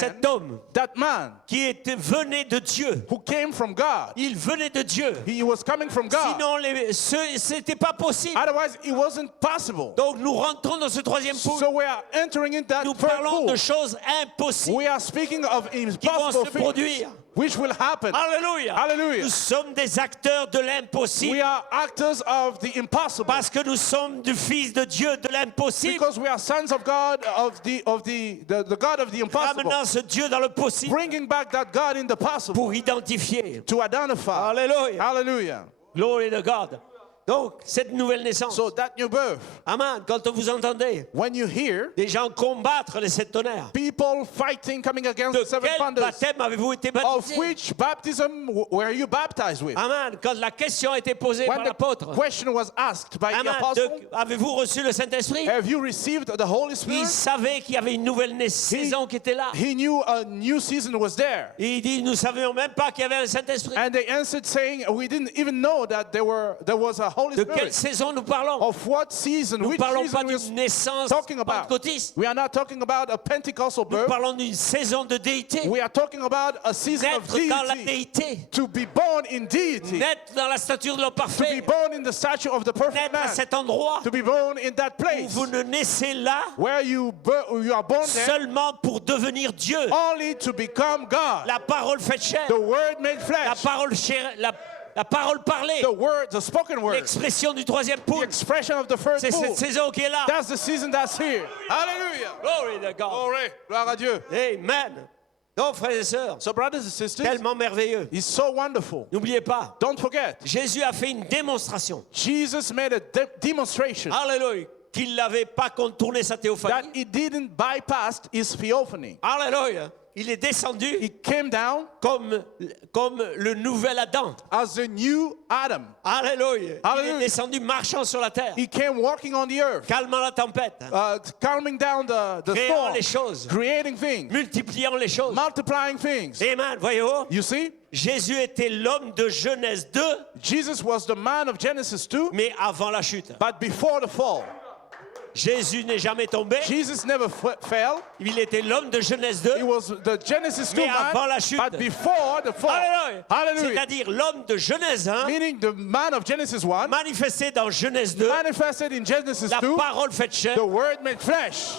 cet homme that man venait de Dieu. who came from God. Il venait de Dieu. He was coming from God. Sinon, c'était pas possible. Otherwise, it wasn't possible. Donc, nous rentrons dans ce troisième pool. So we are entering in that Nous third parlons pool. de choses impossibles We are speaking of qui vont impossible se things produire. which will happen. Alléluia. Hallelujah. Nous sommes des acteurs de We l'impossible are actors of the impossible parce que nous sommes du Fils de Dieu de l'impossible. because we are sons of God, of the God of the impossible. Ramenant ce Dieu dans le possible Bringing back that God in the possible pour identifier. to identify. Alléluia. Hallelujah. Glory to God. Donc, cette nouvelle naissance. So that new birth, Amen. Quand vous entendez when you hear des gens combattre les sept tonnerres, people fighting, coming against de the seven quel thunders, baptême avez-vous été of baptisé? which baptism were you baptized with? Amen. Quand la question a été posée When par the l'apôtre, question was asked by the Amen. apostle, Avez-vous reçu le Saint-Esprit? have you received the Holy Il Spirit? savait qu'il y avait une nouvelle saison qui était là. He knew a new season was there. Il dit, nous ne savions même pas qu'il y avait un Saint-Esprit. And they answered saying, we didn't even know that there was a Holy De quelle Spirit. saison nous parlons? Of what season? Nous ne Which parlons season pas we're d'une naissance talking about? pentecôtiste. We are not talking about a Pentecostal Nous birth. parlons d'une saison de déité. We are talking about a season of Naître dans la deity. déité. To be born in deity. Naître dans la stature de l'homme To be parfait. born in the stature of the perfect Naître à man. cet endroit To be born in that où place vous ne naissez là where you are born there seulement pour devenir Dieu. only to become God. La parole faite chair. The word made La flesh. parole chair. La parole parlée. The word, the spoken word. L'expression du troisième The pool. expression of the first C'est pool. cette saison qui est là. That's the season that's here. Hallelujah. Glory to God. Glory. Gloire à Dieu. Amen. Donc, frères et sœurs, So brothers and sisters, tellement merveilleux. it's so wonderful. N'oubliez pas, Don't forget, Jésus a fait une démonstration. Jesus made a demonstration Alléluia. Qu'il n'avait pas contourné sa that théophanie. he didn't bypass his theophany. Alléluia. Il est descendu He came down comme le nouvel Adam. as the new Adam. Alléluia. Il Hallelujah. est descendu marchant sur la terre, He came walking on the earth, calmant la tempête, calming down the créant storm, les choses, creating things, multipliant les choses. multiplying things. Amen. Voyez-vous, You see, Jésus était l'homme de Genèse 2, Jesus was the man of Genesis 2, mais avant la chute. but before the fall. Jésus n'est jamais tombé. Jesus never fell. Il était l'homme de Genèse 2, He was the Genesis 2 mais avant la man, chute. but before the fall. Alléluia. Hallelujah. C'est-à-dire l'homme de Genèse 1 Meaning the man of Genesis 1 manifesté dans Genèse 2, manifested in Genesis la 2, parole faite chair. the word made flesh.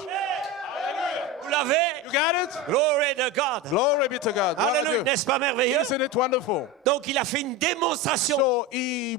Vous l'avez? You got it? Glory to God. Glory be to God. Gloire à Alléluia. Dieu. N'est-ce pas merveilleux? Isn't it wonderful? Donc il a fait une démonstration. So he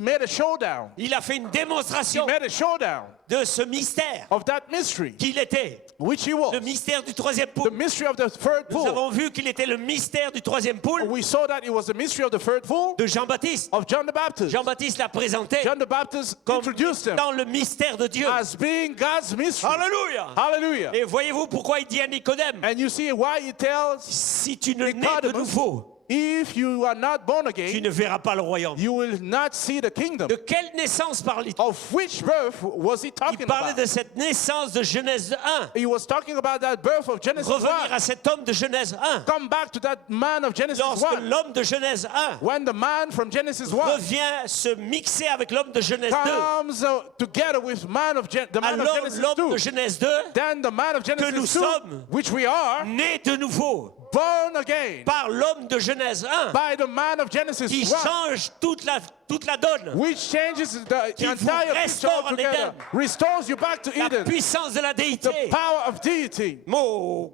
made a showdown. Il a fait une démonstration He made a showdown de ce mystère of that mystery, qu'il était. which he was. Le mystère du troisième The pool. mystery of the third Nous pool. avons vu qu'il était le mystère du troisième pool We saw that it was the mystery of the third pool de Jean-Baptiste. of John the Baptist. Jean-Baptiste l'a présenté John the Baptist comme introduced him dans le mystère de Dieu. as being God's mystery. Alléluia. Hallelujah. Et voyez-vous pourquoi il dit à Nicodème, And you see why he tells, si tu ne nais de Nicodemus, nouveau, if you are not born tu again, ne verras pas le royaume. you will not see the kingdom. De quelle naissance parle-t-il? Of which birth was he Il talking parlait about? de cette naissance de Genèse 1. He was talking about that birth of Genesis Revenir 1. à cet homme de Genèse 1. Come back to that man of Genesis Lorsque 1. l'homme de Genèse 1 When the man from Genesis 1 revient se mixer avec l'homme de Genèse 2, comes together with the man of alors Genesis l'homme de 2, Genèse 2, then the man of nous Genesis 2, sommes which we are, né de nouveau born again par l'homme de Genèse 1, by the man of Genesis qui 1, change toute la donne. which changes the Qui vous entire picture restaure en altogether, Éden. restores you back to La Eden, puissance de la the déité. power of deity. Oh,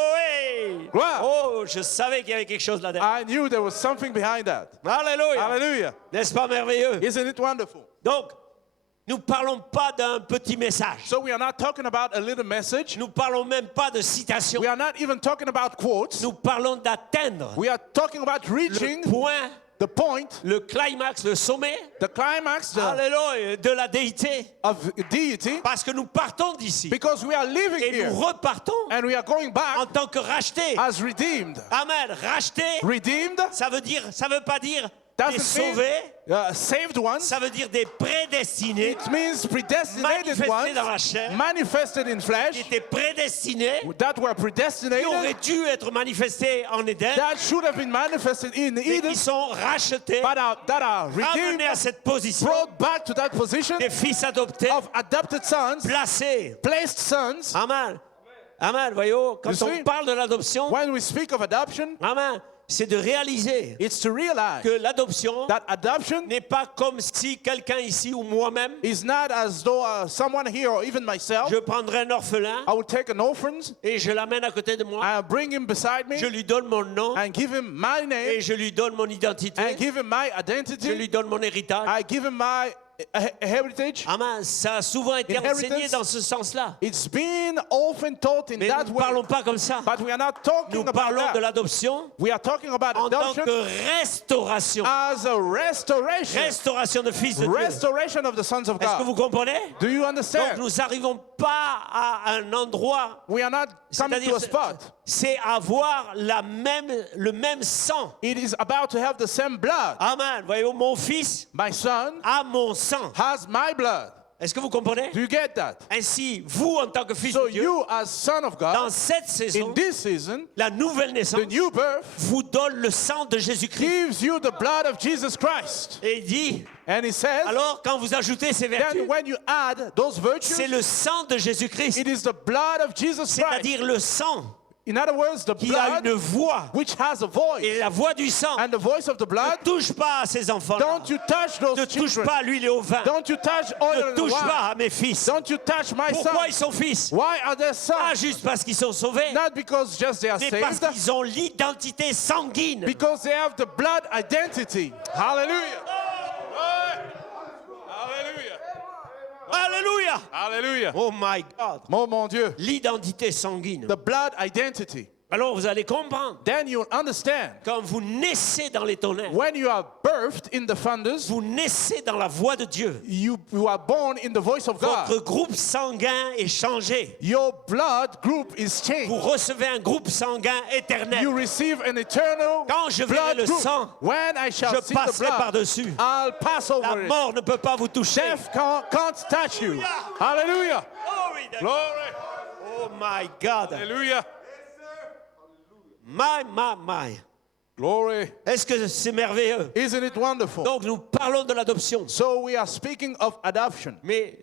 glory! Gloire. Oh, je savais qu'il y avait quelque chose là-dedans. I knew there was something behind that. Alléluia! Hallelujah. N'est-ce pas merveilleux? Isn't it wonderful? Donc, nous ne parlons pas d'un petit message. So we are not talking about a little message. Nous ne parlons même pas de citation. We are not even talking about quotes. Nous parlons d'atteindre We are talking about le reaching point, the point, le climax, le sommet, the climax alléluia, de la déité. of deity, Parce que nous partons d'ici because we are living et here nous repartons and we are going en back tant que rachetés. as redeemed. Amen. Rachetés, Redeemed ça veut pas dire des doesn't sauvés, mean saved ones. ça veut dire des prédestinés, It means predestinated manifestés dans la ones, chair, manifested in qui flesh, étaient prédestinés, that were qui predestinated, auraient dû être manifestés en Éden, that should have been manifested in mais Eden, qui sont rachetés, that are redeemed, amenés à cette position brought back to that position des fils adoptés, of adopted sons, placés. placed sons. Amen. Amen. Voyez-vous, quand You on see? parle de l'adoption, When we speak of adoption, amen, c'est de réaliser it's to realize que l'adoption that adoption n'est pas comme si quelqu'un ici ou moi-même, is not as though someone here or even myself, je prendrais un orphelin I would take an orphan et je l'amène à côté de moi, and bring him beside me je lui donne mon nom and give him my et name je lui donne mon and identité, give him my je identity. lui donne mon héritage. I give him my heritage. Amen. Ça a souvent été Inheritance. enseigné dans ce sens-là. It's been often taught in Mais that nous ne way. parlons pas comme ça. But we are not talking Nous about parlons de that. l'adoption We are talking about en tant adoption que restauration. as a restoration. Restauration de fils de Dieu. Restoration of the sons of Est-ce que vous God. comprenez? Do you Donc understand? nous n'arrivons pas à un endroit, We are not coming to a spot. c'est avoir le même sang. It is about to have the same blood. Amen. Voyez-vous, mon fils My son a mon sang. has my blood. Est-ce que vous comprenez? Do you get that? Ainsi, vous, en tant que fils So de Dieu, you as son of dans God, cette saison, in this season, la nouvelle naissance the new birth vous donne le sang de Jésus-Christ. gives you the blood of Jesus Christ. Et il dit, And he says, alors quand vous ajoutez ces vertus, then when you add those virtues, c'est le sang de Jésus-Christ, it is the blood of Jesus Christ. c'est-à-dire le sang In other words, the qui a blood une voix. which has a voice. Et la voix du sang And the voice of the blood, ne touche pas à ces enfants. don't you touch those Ne touche children. pas à l'huile et au vin. Don't you touch oil Ne and touche wine. pas à mes fils. Don't you touch my Pourquoi son. ils sont fils? Why are they Pas sons? juste parce qu'ils sont sauvés, Not because just they are mais parce saved, qu'ils ont l'identité sanguine. because they have the blood identity. Hallelujah. Hallelujah. Alléluia! Hallelujah. Oh my God! Oh mon Dieu. L'identité sanguine. The blood identity. Alors vous allez comprendre, Then you'll understand. quand vous naissez dans les tonnerres, When you are birthed in the thunders, vous naissez dans la voix de Dieu. you are born in the voice of God. Votre groupe sanguin est changé. Your blood group is changed. Vous recevez un groupe sanguin You éternel. receive an eternal Quand je verrai blood le group. sang, When I shall je see the passerai blood, par-dessus. I'll pass La over it. mort ne peut pas vous toucher. Death can't touch you. Hallelujah. Glory. Oh my God. Hallelujah. My. Glory. Est-ce que c'est merveilleux? Isn't it wonderful? Donc nous parlons de l'adoption. So we are speaking of adoption. Mais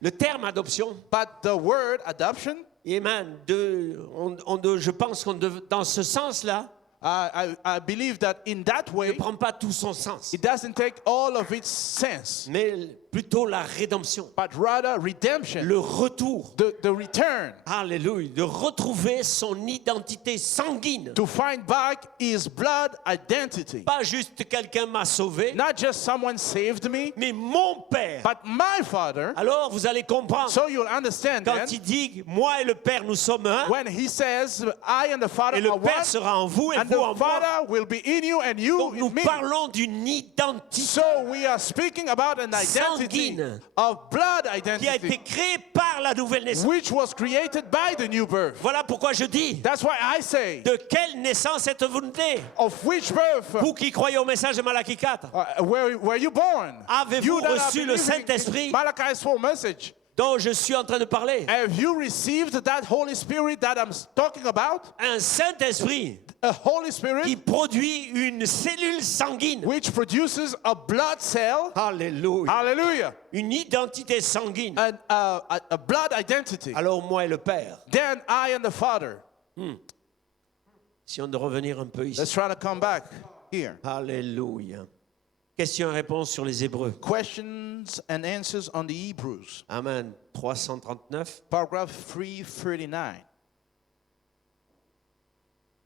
le terme adoption, But the word adoption, amen, je pense qu'on dans ce sens-là, I believe that in that ne way, prend pas tout son sens, it doesn't take all of its sense, mais plutôt la rédemption, but rather redemption, le retour. the return, Alléluia, de retrouver son identité sanguine. to find back his blood identity. Pas juste quelqu'un m'a sauvé, Not just someone saved me, mais mon Père. but my Father. Alors vous allez comprendre, So you'll understand quand then, il dit, moi et le Père, nous sommes un, when he says, I and the Father et le are Père one, sera en vous et and vous en the moi. Father will be in you and you Donc nous in me. parlons d'une identité So we are speaking about an identity sanguine of blood qui a été identity, créée par la nouvelle naissance. which was created by the new birth. Voilà pourquoi je dis, That's why I say, de quelle naissance êtes-vous nés? of which birth Vous qui croyez au message de Malachie 4, were you born? Avez-vous You that are reçu le believing Saint-Esprit? in Malachi's full message. dont je suis en train de parler. Have you received that Holy Spirit that I'm talking about? Un Saint-Esprit A Holy qui Spirit produit une cellule sanguine. which produces a blood cell. Alléluia. Hallelujah. Une identité sanguine. And a blood identity. Alors moi et le Père. Then I and the Father. Si on de revenir un peu ici. Let's try to come back here. Alléluia. Question-réponse sur les Hébreux. Questions and answers on the Hebrews. Amen. 339. Paragraph 339.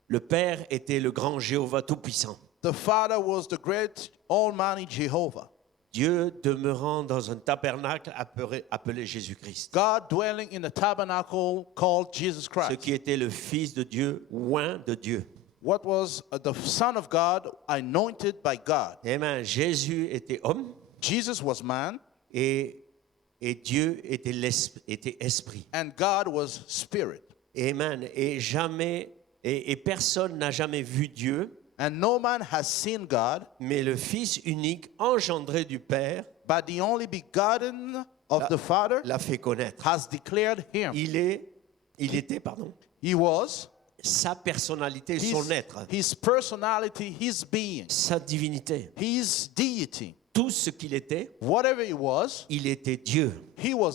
Le Père était le grand Jéhovah Tout-Puissant. The Father was the great Almighty Jehovah. Dieu demeurant dans un tabernacle appelé Jésus-Christ. God dwelling in a tabernacle called Jesus Ce Christ. qui était le Fils de Dieu, oint de Dieu. What was the Son of God, anointed by God. Amen. Jésus était homme Jesus was man, et Dieu était esprit. and God was spirit. Amen. Et personne n'a jamais vu Dieu, And no man has seen God, mais le Fils unique engendré du Père but the only begotten of the Father l'a fait connaître. has declared him. Il était, He was sa personnalité, son être, his personality, his being, sa divinité. his deity. tout ce qu'il était, whatever he was Dieu.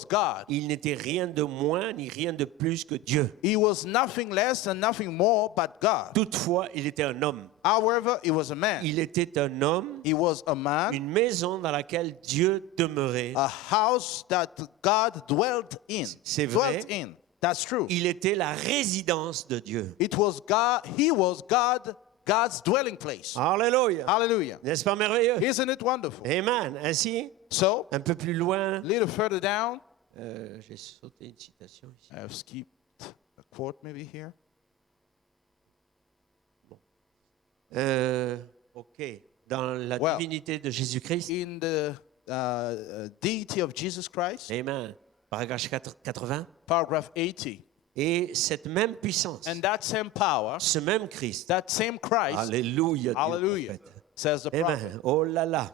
God. Il n'était rien de moins ni rien de plus que Dieu. He was nothing less and nothing more but God. Toutefois, il était un homme. However, he was a man. Il était un homme, He was a man, une maison dans laquelle Dieu demeurait. a house that God dwelt in. C'est vrai. Dwelt in. That's true. Il était la résidence de Dieu. It was God. He was God. God's dwelling place. Alléluia. Hallelujah. N'est-ce pas merveilleux? Isn't it wonderful? Amen. Ainsi, So, un peu plus loin, a little further down, j'ai sauté une citation ici. I've skipped a quote maybe here. OK. Dans la Well, divinité de Jésus-Christ. In the deity of Jesus Christ, Amen. Paragraphe 80. paragraph 80. Et cette même puissance, And that same power, ce même Christ, that same Christ, Alléluia, dit le hallelujah, prophète. says the prophet. Amen. Oh là là.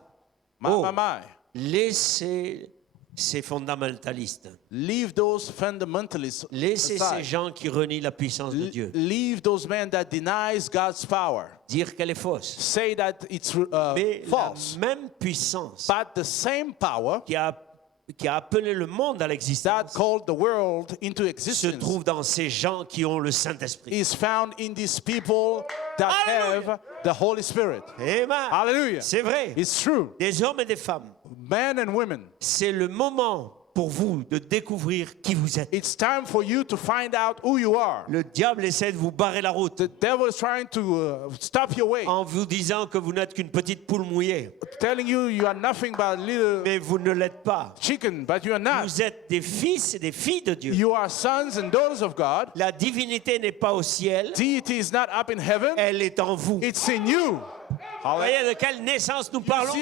My, Oh, my, my. laissez ces fondamentalistes, Leave those fundamentalists laissez ces aside. gens qui renient la puissance de Dieu Leave those men that denies God's power. dire qu'elle est fausse. Say that it's Mais false. la même puissance But the same power qui a appelé le monde à that l'existence called the world into se existence trouve dans ces gens qui ont le Saint-Esprit. is found in these people that Hallelujah. have the Holy Spirit. Amen. Hallelujah. C'est vrai. It's true. Des hommes et des femmes, Men and women, c'est le moment pour vous de découvrir qui vous êtes. it's time for you to find out who you are. Le diable essaie de vous barrer la route The devil is trying to stop your way, en vous disant que vous n'êtes qu'une petite poule mouillée. telling you you are nothing but a little Mais vous ne l'êtes pas. chicken, but you are not. Vous êtes des fils et des filles de Dieu. You are sons and daughters of God. La divinité n'est pas au ciel, Deity is not up in heaven, elle est en vous. it's in you. Vous voyez de quelle naissance nous parlons?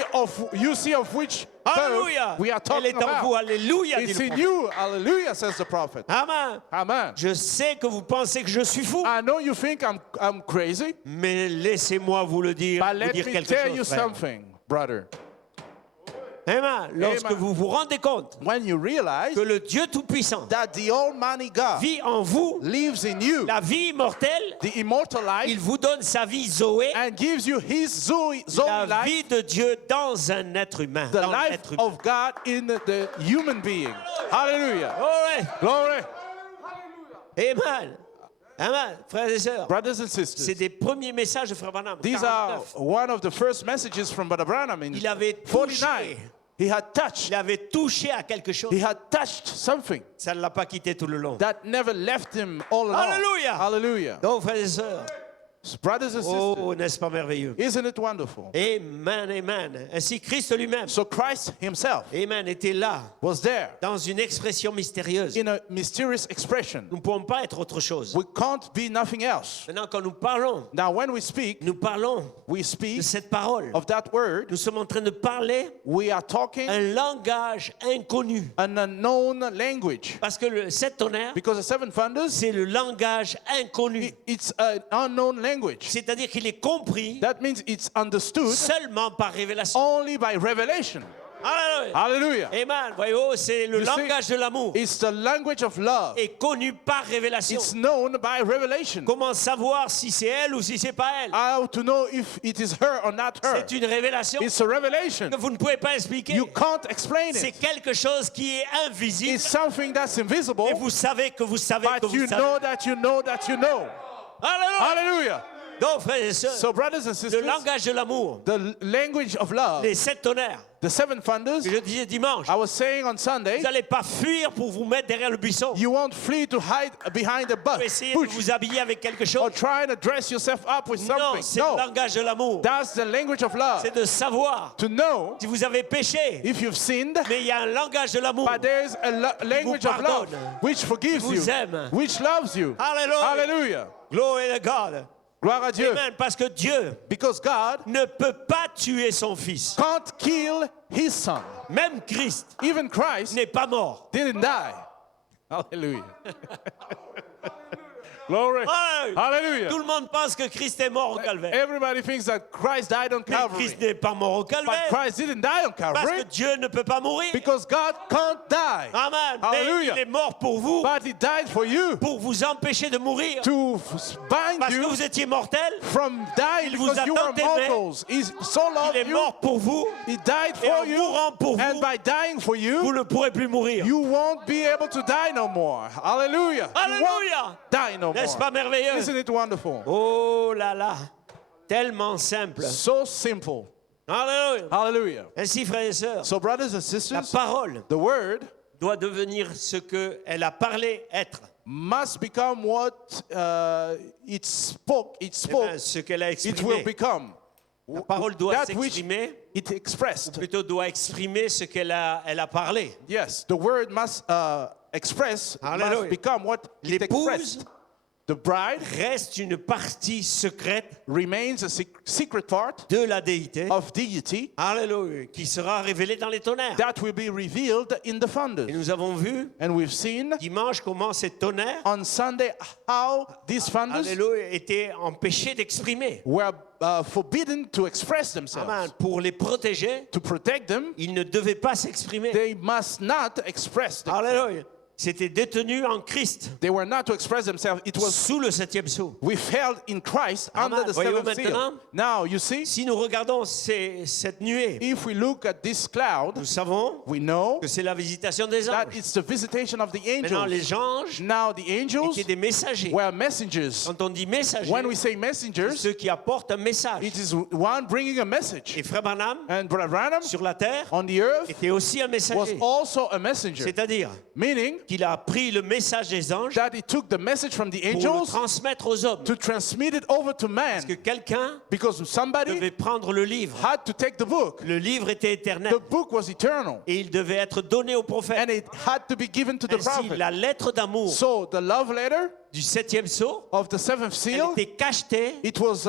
You see of which Alléluia. birth we are Elle talking est en vous. about. Alléluia. dit It's le in prophète. you. Hallelujah, says the prophet. Amen. Amen. Je sais que vous pensez que je suis fou, I know you think I'm crazy, mais laissez-moi vous le dire, but vous let dire me quelque tell you chose, frère. something, brother. Amen. Lorsque Amen. vous vous rendez compte When you realize que le Dieu Tout-Puissant that the Almighty God vit en vous lives in you, la vie immortelle, the immortal il life, vous donne sa vie Zoé, and gives you His Zoe la life, vie de Dieu dans un être humain. the Dans life l'être humain. of God in the human being. Hallelujah. Oh, Glory. ouais. Amen. Amen. Frères et sœurs, Brothers and c'est sisters, des premiers messages de Frère Branham. these are 49. one of the first messages from Brother Branham in Il avait 49. touché. He had touched. Il avait touché à quelque chose. He had touched something Ça ne l'a pas quitté tout le long. that never left him all along. Hallelujah. Hallelujah. Donc, frères et sœurs, Brothers and sisters, oh, n'est-ce pas merveilleux? isn't it wonderful? Amen, amen. Ainsi, Christ lui-même, So Christ himself amen, était là, was there dans une expression mystérieuse. in a mysterious expression. Nous ne pouvons pas être autre chose. We can't be nothing else. Maintenant, quand nous parlons, Now, when we speak de speak cette parole. of that word. Nous sommes en train de parler We are talking un langage inconnu. an unknown language. Parce que le septonnaire, Because the seven thunders, c'est le langage inconnu. it's an unknown language. C'est-à-dire qu'il est compris That means it's understood seulement par révélation. only by revelation. Alléluia. Hallelujah. Amen. Voyez-vous, c'est le You see, langage de l'amour. It's the language of love. Est connu par révélation. It's known by revelation. Comment savoir si c'est elle ou si c'est pas elle? How to know if it is her or not her. C'est une révélation It's a revelation. que vous ne pouvez pas expliquer. You can't explain C'est it. quelque chose qui est invisible. It's something that's invisible, Et vous savez que vous savez que but vous you savez. know that you know that you know. Alléluia. Hallelujah. Donc, frères et sœurs, So, brothers and le sisters, langage de l'amour, the language of love, les sept tonnerres, the seven thunders, que je disais dimanche, I was saying on Sunday, vous n'allez pas fuir pour vous mettre derrière le buisson. you won't flee to hide behind the Vous essayez de bush vous habiller avec quelque or chose. try to dress yourself up with Non, something. c'est le No, langage de l'amour. that's the language of love. C'est de savoir To know si vous avez péché. if you've sinned, Mais il y a un langage de l'amour. but there's a language of love pardonne, which forgives vous you, aime. which loves you. Alléluia. Hallelujah. Glory to God. Gloire à Dieu. Amen. Parce que Dieu Because God ne peut pas tuer son fils. can't kill his son. Même Christ Even Christ n'est pas mort. didn't die. Hallelujah. Glory. Ouais. Hallelujah. Tout le monde pense que Christ est mort au calvaire. Everybody thinks that Christ died on Mais Calvary. Christ n'est pas mort au But calvaire. Christ didn't die on Parce Calvary que Dieu ne peut pas mourir. because God can't die. Amen. Mais Hallelujah. il est mort pour vous, But He died for you pour vous empêcher de mourir. to bind Parce que you vous étiez mortel. from dying Il vous because a you tant were aimé. mortals. He so Il loved est you. mort pour vous. He died Et en for you. mourant pour And vous, by dying for vous you, ne pourrez plus mourir. you won't be able to die no more. Hallelujah. You Alléluia. won't die no N'est-ce pas more. merveilleux? Isn't it wonderful? Oh là là. Tellement simple. So simple. Alléluia. Hallelujah. Ainsi, frères et sœurs, So, brothers and la sisters, parole the word doit devenir ce qu'elle a parlé être. must become what it spoke. It Eh spoke. bien, ce qu'elle a It will exprimé. become. La parole doit That which s'exprimer, it ou expressed. plutôt doit exprimer ce elle a parlé. Yes, the word must express, Hallelujah. must become what it L'épouse expressed. The bride reste une partie secrète remains a secret part de la déité. of deity Alléluia. Qui sera révélée dans les tonnerres. that will be revealed in the Et thunders. nous avons vu And we've seen dimanche comment ces tonnerres, on Sunday how these thunders alléluia, étaient empêchés d'exprimer. were forbidden to express Amen. themselves. Pour les protéger, To protect them, ils ne devaient pas s'exprimer. they must not express them. Alléluia. C'était détenu en Christ They were not to express themselves. It was sous le septième sceau. withheld in Christ Amen. under the Voyez-vous seventh seal. maintenant? Now, you see, Si nous regardons cette nuée, if we look at this cloud, nous savons we know que c'est la visitation des that anges. it's the visitation of the Maintenant, angels. les anges Now, the angels étaient des messagers. were messengers. Quand on dit messagers, When we say messengers, ceux qui apportent un message. it is one bringing a message. Et Frère Branham, And Brother Branham sur la terre, on the earth était aussi un was messager. also a messenger, C'est-à-dire meaning qu'il a pris le message des anges that he took the message from the pour le angels transmettre aux hommes. to transmit it over to man Parce que quelqu'un because somebody devait prendre le livre. had to take the book. Le livre était éternel. The book was eternal Et il devait être donné au prophète. and it had to be given to the Ainsi, prophet. la lettre d'amour So the love letter du septième sceau, of the seventh elle seal, était cachetée, it was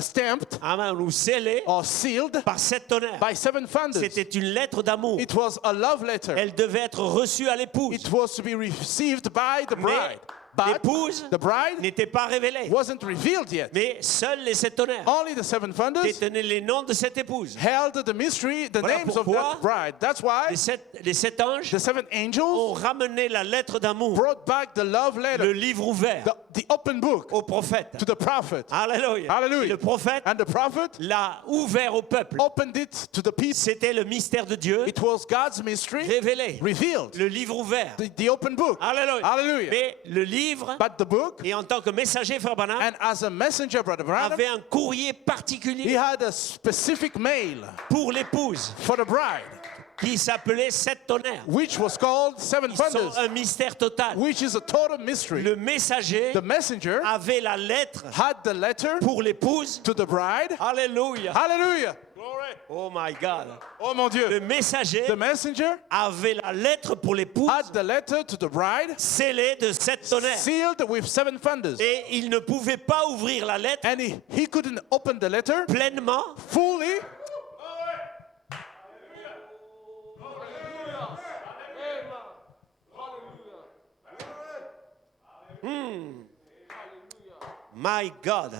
stamped amen, ou scellée or sealed par sept tonnerres. by seven thunders. C'était une lettre d'amour. It was a love letter. Elle devait être reçue à l'épouse. It was to be received by the bride. But l'épouse the bride n'était pas révélée. wasn't revealed yet. Mais seuls les sept tonnerres Only the seven thunders détenaient les noms de cette épouse. held the mystery, the Voilà names of pourquoi that bride. That's why Les sept anges the seven ont angels ramené la lettre d'amour, brought back the love le letter, livre ouvert, the open book au prophète. to the prophet. Alléluia. Hallelujah. Et le prophète And the prophet l'a ouvert au peuple. opened it to the people. C'était le mystère de Dieu It was God's mystery révélé. revealed. Le livre ouvert. The open book. Alléluia. Hallelujah. Mais le livre, But the book, et en tant que messager, Frère Branham, and as a messenger, Brother Branham, avait un courrier he particulier had a specific mail pour l'épouse for the bride, qui s'appelait sept tonnerres. which was called seven Ils sont thunders, un mystère total. which is a total mystery. Le messager The messenger avait la lettre had the letter pour l'épouse. to the bride. Alléluia. Hallelujah. Oh my God. Oh mon Dieu. Le messager The messenger avait la lettre pour l'épouse had the letter to the bride scellée de sept tonnerres. sealed with seven thunders. Et il ne pouvait pas ouvrir la lettre And he couldn't open the letter pleinement fully My God.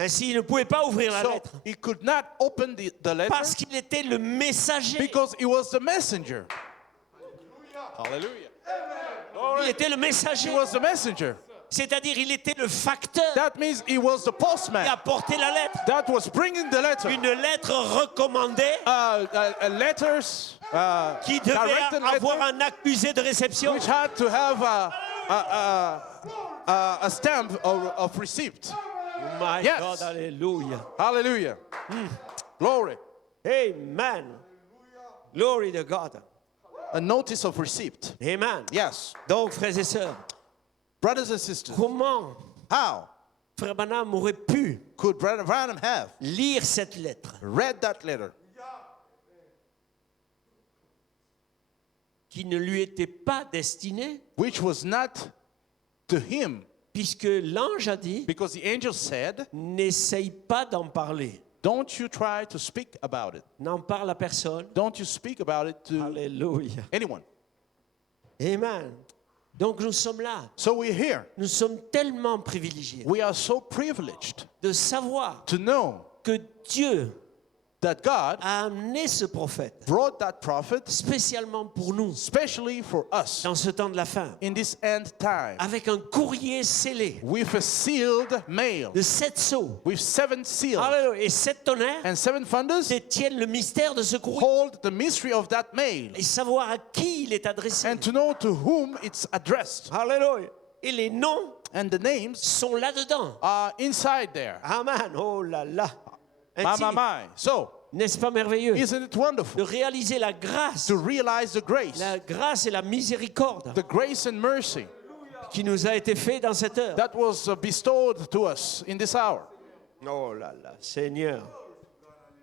Ainsi, il ne pouvait pas ouvrir la So lettre he could not open the letter parce qu'il était le messager. because he was the messenger. Hallelujah. Il était le He messager. was the messenger. C'est-à-dire, il était le facteur That means he was the qui postman apportait la lettre. that was bringing the letter. Une lettre recommandée Letters qui devait directed avoir letter un accusé de réception. which had to have a stamp of receipt. My Yes. God, alléluia. Hallelujah. Glory. Amen. Glory to God. A notice of receipt. Amen. Yes. Donc, frères et sœurs, Brothers and sisters, comment how Frère Branham aurait pu could Brother Branham have lire cette lettre read that letter qui ne lui était pas destinée, which was not to him? puisque l'ange a dit, Because the angel said, n'essaye pas d'en parler. don't you try to speak about it. N'en parle à personne. Don't you speak about it to Alléluia. anyone. Amen. Donc nous sommes là. So we're here. Nous sommes tellement privilégiés We are so privileged de savoir to know que Dieu that God a amené ce prophète brought that prophet spécialement pour nous especially for us dans ce temps de la fin, in this end time avec un courrier scellé with a sealed mail, de 7 sceaux. with 7 seals Alléluia. Et 7 tonnerres and 7 thunders, détiennent le mystère de ce courrier hold the mystery of that mail et savoir à qui il est adressé. and to know to whom it's addressed. Alléluia. Et les noms And the names sont là-dedans. are inside there. Amen. Oh là là. Ainsi, My. So, n'est-ce pas merveilleux isn't it wonderful de réaliser la grâce, to realize the grace et la miséricorde and mercy qui nous a été fait dans cette heure. that was bestowed to us in this hour? Oh là là, Seigneur.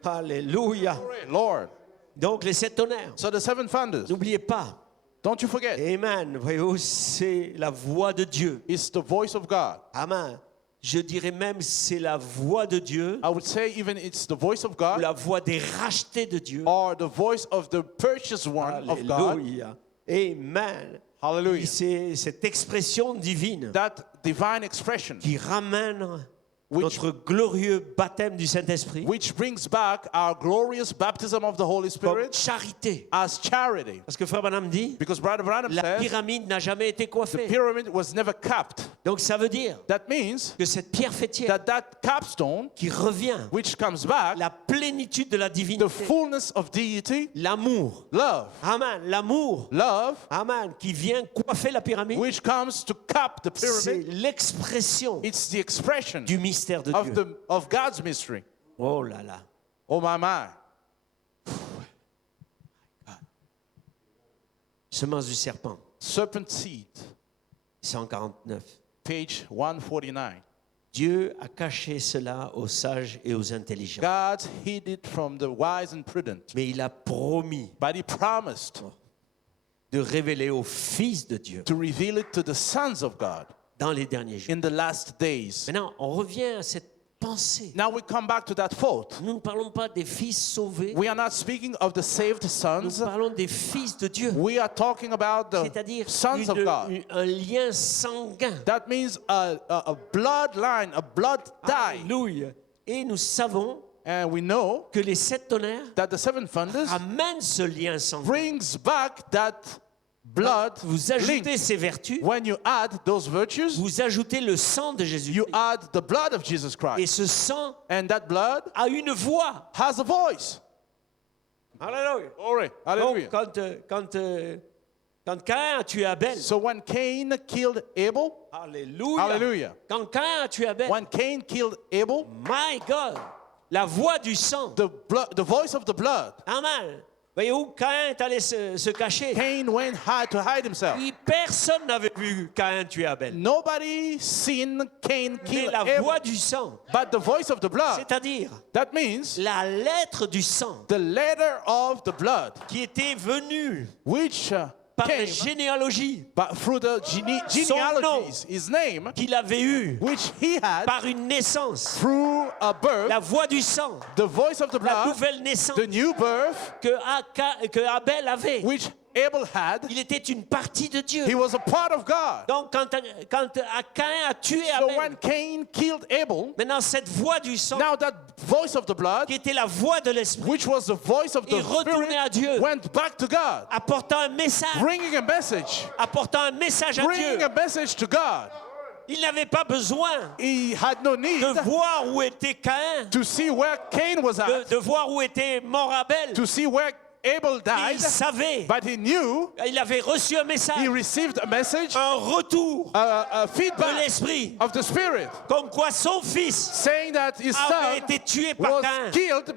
Alléluia. Lord. Donc les 7 tonnerres, So the 7 thunders, n'oubliez pas. don't you forget, Amen. Voyez-vous, c'est la voix de Dieu. it's the voice of God. Amen. Je dirais même c'est la voix de Dieu, I would say even it's the voice of ou God la voix des rachetés de Dieu. or the voice of the purchased one of God. Alléluia. Amen. Hallelujah. C'est cette expression divine That divine expression qui ramène Which- notre glorieux baptême du Saint-Esprit which brings back our glorious baptism of the Holy comme Spirit charité. as charity. Parce que Frère Branham dit, Because Brother Branham la says pyramide n'a jamais été the coiffée. pyramid was never capped. Donc ça veut dire That means que cette pierre fêtière that capstone qui revient, which comes back, la plénitude de la the divinité, fullness of deity, l'amour, love, amen, l'amour, amen, qui vient coiffer la pyramide, which comes to cap the c'est pyramid. l'expression It's the expression du mystère de Dieu. of God's mystery. Oh là là. Oh my. Semence du serpent, Serpent seed, 149. page 149. Dieu a caché cela aux sages et aux intelligents. God hid it from the wise and prudent, Mais il a promis but he promised de révéler aux fils de Dieu to reveal it to the sons of God dans les derniers jours. in the last days. Maintenant, on revient à cette pensée. Now we come back to that thought. Nous ne parlons pas des fils sauvés, We are not speaking of the saved nous sons. parlons des fils de Dieu, We are talking about the c'est-à-dire sons of God. un lien sanguin. That means a bloodline, a blood tie. Alléluia. Et nous savons And we know que les 7 tonnerres that the 7 thunders amènent ce lien sanguin. brings back that blood Vous link. ajoutez ces vertus, When you add those virtues, vous ajoutez le sang de Jésus. you add the blood of Jesus Et Christ. ce sang And that blood a une voix. has a voice. Alléluia. Glory. Hallelujah. Donc, quand Caïn a tué Abel, So when Cain killed Abel, Alléluia. Hallelujah. Quand Caïn a tué Abel, when Cain killed Abel, my God, la voix du sang. the voice of the blood, Amen. Voyez-vous, Caïn est allé se cacher. Cain went to hide himself. Et personne n'avait vu Caïn tuer Abel. Nobody seen Cain Mais kill la Abel, voix du sang, but the voice of the blood. c'est-à-dire That means la lettre du sang the letter of the blood, qui était venue which par la came généalogie but through the genealogies, his name, qu'il avait eue which he had par une naissance. through a birth, La voix du sang, the voice of the la blood, nouvelle naissance the new birth, que Abel avait. which Abel had. Il était une partie de Dieu. He was a part of God. Donc quand Caïn a tué So Abel, when Cain killed Abel, maintenant cette voix du sang, now that voice of the blood, qui était la voix de l'esprit, which was the voice of the est retourné à Dieu, Spirit, went back to God, apportant un message, bringing a message, à Dieu. bringing a message to God. Il n'avait pas besoin He had no need de voir où était Caïn, to see where Cain was at, de voir où était mort Abel. to see where Abel died, Il savait, but he knew, il avait reçu un he message, received a message, un retour a de feedback l'esprit, of the Spirit, comme quoi son fils saying that his avait son été tué par was Caïn. killed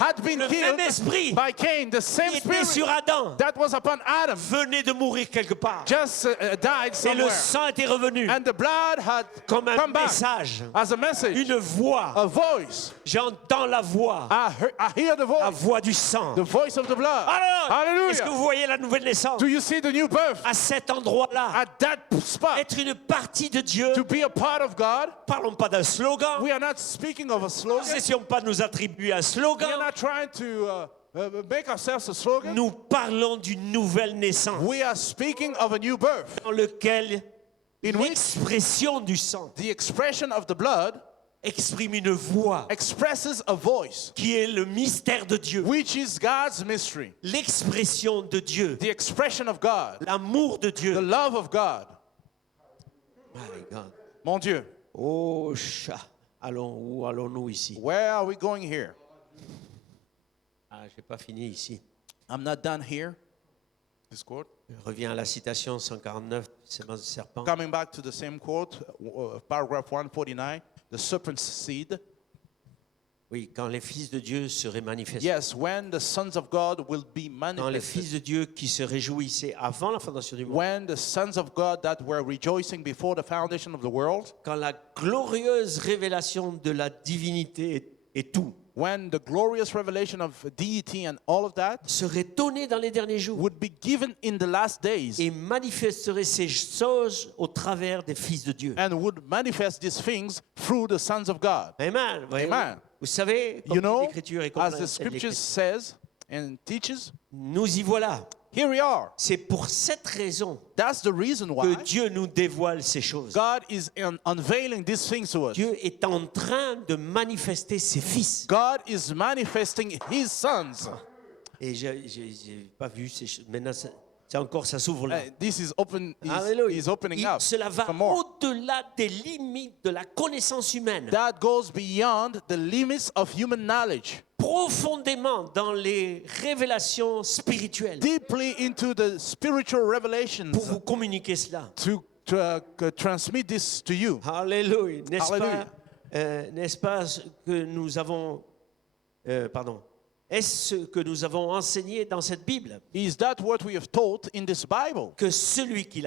had been Le killed même esprit by Cain, the same qui était sur spirit Adam that was upon Adam, venait de mourir quelque part. just died Et le somewhere. sang était revenu And the blood had comme un come back message, as a message, une voix. a voice. J'entends la voix, I hear the la voice, voix du sang. the voice of the blood. Alors, est-ce que Hallelujah. vous voyez la nouvelle naissance Do you see the new birth à cet endroit-là? at that spot? Être une partie de Dieu. To be a part of God. Parlons pas d'un slogan. We are not speaking of a Nous slogan. n'essayons pas de nous attribuer un We are slogan. not trying to make ourselves a slogan. Nous parlons d'une nouvelle naissance We are speaking of a new birth dans lequel in which l'expression du sang the expression of the blood exprime une voix expresses a voice, qui est le mystère de Dieu, which is God's mystery, l'expression de Dieu, the expression of God, l'amour de the Dieu. love of God. My God. Mon Dieu, Oh chat, où allons-nous ici? where are we going here? Ah, j'ai pas fini ici. I'm not done here. This quote. Je reviens à la citation 149, sémence du serpent. Coming back to the same quote, paragraph 149, the serpent's seed. Oui, quand les fils de Dieu seraient manifestés. Yes, when the sons of God will be Quand les fils manifested. de Dieu qui se réjouissaient avant la fondation du monde. When the sons of God that were rejoicing before the foundation of the world. Quand la glorieuse révélation de la divinité est tout. When the glorious revelation of deity and all of that Serait donné dans les derniers jours. would be given in the last days Et manifesterait ces choses au travers des fils de Dieu. and would manifest these things through the sons of God. Amen. Voyez-vous? Amen. Vous savez, You comme know, l'Écriture et comme as the scriptures says and teaches, nous y voilà. here we are. C'est pour cette raison That's the reason que why Dieu nous dévoile ces choses. God is unveiling these things to us. Dieu est en train de manifester ses fils. God is manifesting his sons. Et j'ai pas vu ces choses. Maintenant, c'est encore, ça s'ouvre là. This is open. Alléluia. Is opening up. Cela va for more. au-delà des limites de la connaissance humaine. That goes beyond the limits of human knowledge, Profondément dans les révélations spirituelles. deeply into the spiritual revelations Pour vous communiquer cela. to transmit this to you. Alléluia. Alléluia. N'est-ce pas que nous avons... Est-ce ce que nous avons enseigné dans cette Bible? Is that what we have taught in this Bible? Que celui qui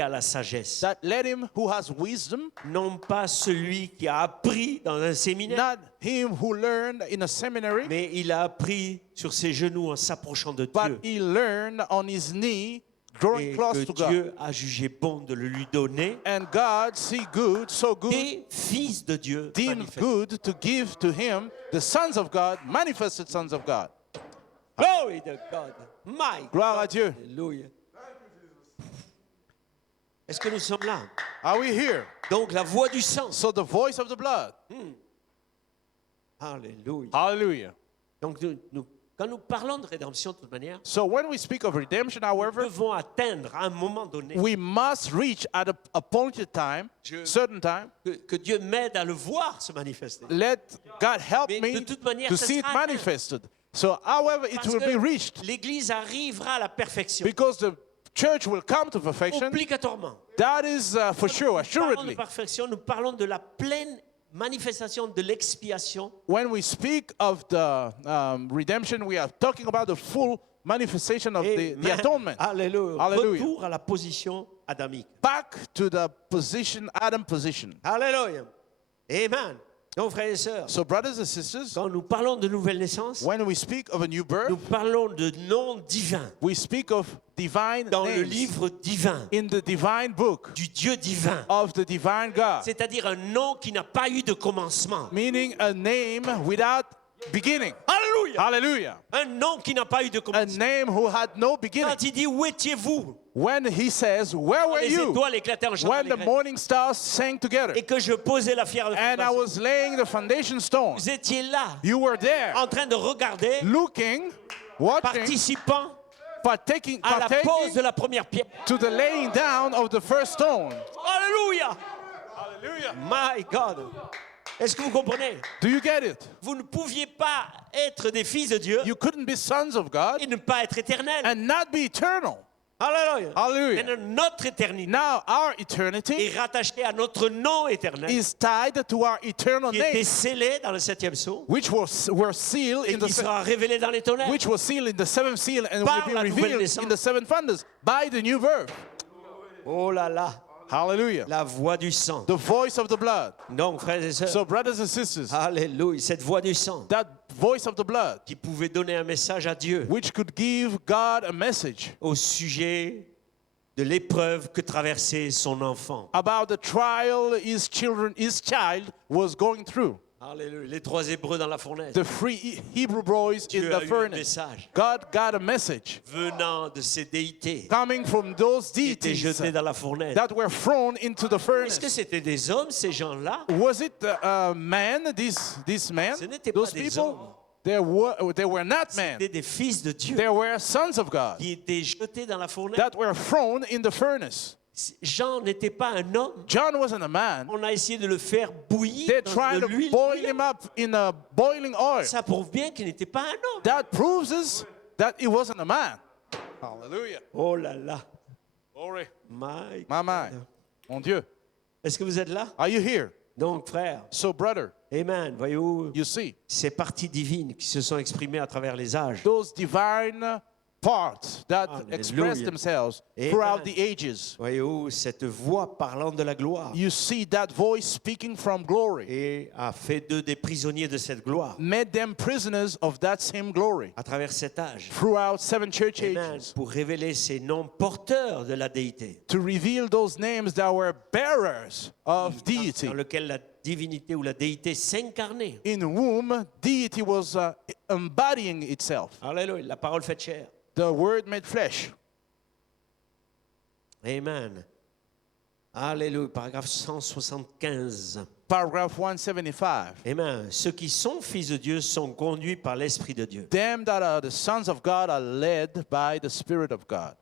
a la sagesse, That let him who has wisdom, non pas celui qui a appris dans un séminaire, not him who learned in a seminary, mais il a appris sur ses genoux en s'approchant de but Dieu. he learned on his knee, drawing Et close que to God. Dieu a jugé bon de le lui donner. And God see good, so good, Des fils de Dieu deemed manifestés. good to give to him the sons of God, manifested sons of God. Glory to God. My Gloire à Dieu. Alléluia. Est-ce que nous sommes là? Are we here? Donc la voix du sang. So the voice of the blood. Alléluia. Hallelujah. Donc quand nous parlons de rédemption de toute manière, So when we speak of redemption, nous however, devons atteindre à un moment donné we must reach at a appointed time, certain time. que Dieu m'aide à le voir se manifester. Let God help Mais me de toute manière, to ça see it sera atteint. manifested. So however, it Parce will be que reached l'Église arrivera à la perfection. because the church will come to perfection. Obligatoirement. That is for sure, Nous parlons de assuredly. perfection, nous parlons de la pleine manifestation de l'expiation. When we speak of the redemption, we are talking about the full manifestation of the Amen. atonement. Alléluia. Hallelujah. Retour à la position adamique. Back to the position, Adam position. Alléluia. Amen. Donc, frères et sœurs, So, brothers and sisters, quand nous parlons de nouvelle naissance, when we speak of a new birth, nous parlons de noms divins we speak of divine dans le names livre divin in the divine book du Dieu divin. of the divine God, C'est-à-dire un nom qui n'a pas eu de commencement. meaning a name without beginning. Alléluia. Hallelujah. Un nom qui n'a pas eu de A commencement. name who had no beginning. Quand il dit où étiez-vous? When he says, where were Les you étoiles éclataient en chantant when the l'allégresse. morning stars sang together Et que je posais la pierre de and I fondation. was laying the foundation stone? Vous étiez là, You were there, en train de regarder, looking, watching, participant partaking à la pose de la première pierre. to the laying down of the first stone. Alléluia. Hallelujah. My God. Est-ce que vous comprenez? Do you get it? Vous ne pouviez pas être des fils de Dieu You couldn't be sons of God et ne pas être éternel. and not be eternal. Alléluia. Hallelujah. Mais notre éternité Now our eternity est rattachée à notre nom éternel is tied to our eternal qui était name, scellé dans le 7e sceau were sealed et in the qui sera révélé dans les tonnerres. which was sealed in the seventh seal and Par will la be nouvelle revealed naissance. in the seven thunders by the new birth. Oh là là, Hallelujah. la voix du sang. The voice of the blood. Donc, frères et sœurs, So, brothers and sisters, alléluia, cette voix du sang that voice of the blood, qui pouvait donner un message à Dieu which could give God a message au sujet de l'épreuve que traversait son enfant. about the trial his child was going through. Alléluia. Les 3 Hébreux dans la fournaise. The 3 Hebrew boys Dieu in a the eu un furnace. message God got a message venant de ces déités coming from those qui étaient deities jetés dans la fournaise. that were thrown into the Est-ce furnace. que c'était des hommes, ces gens-là? Was it men, these men, Ce n'étaient pas those des people? hommes. They were not men. C'était des fils de Dieu They were sons of God qui étaient jetés dans la fournaise. that were thrown in the furnace. Jean n'était pas un homme. John wasn't a man. On a essayé de le faire bouillir They dans tried de to l'huile. boil him up in a boiling oil. Ça prouve bien qu'il n'était pas un homme. That proves us that he wasn't a man. Hallelujah. Oh là là. Glory. My My, my. Mon Dieu. Est-ce que vous êtes là? Are you here? Donc, frère, So, brother, amen. Voyez-vous, you see, ces parties divines qui se sont exprimées à travers les âges. those divine parts that express Hallelujah. themselves Amen. throughout the ages. Voyez-vous, cette voix parlant de la gloire You see that voice speaking from glory et a fait d'eux des prisonniers de cette gloire made them prisoners of that same glory à travers cet âge. throughout 7 church Amen. ages Pour révéler ces noms porteurs de la déité, to reveal those names that were bearers of deity, dans lequel la divinité ou la déité s'incarnait. in whom deity was embodying itself. Alléluia, la parole faite chair. The word made flesh. Amen. Alléluia, paragraphe 175. Paragraph 175. Amen. Ceux qui sont fils de Dieu sont conduits par l'Esprit de Dieu. Them that are the sons of God are led by the Spirit of God.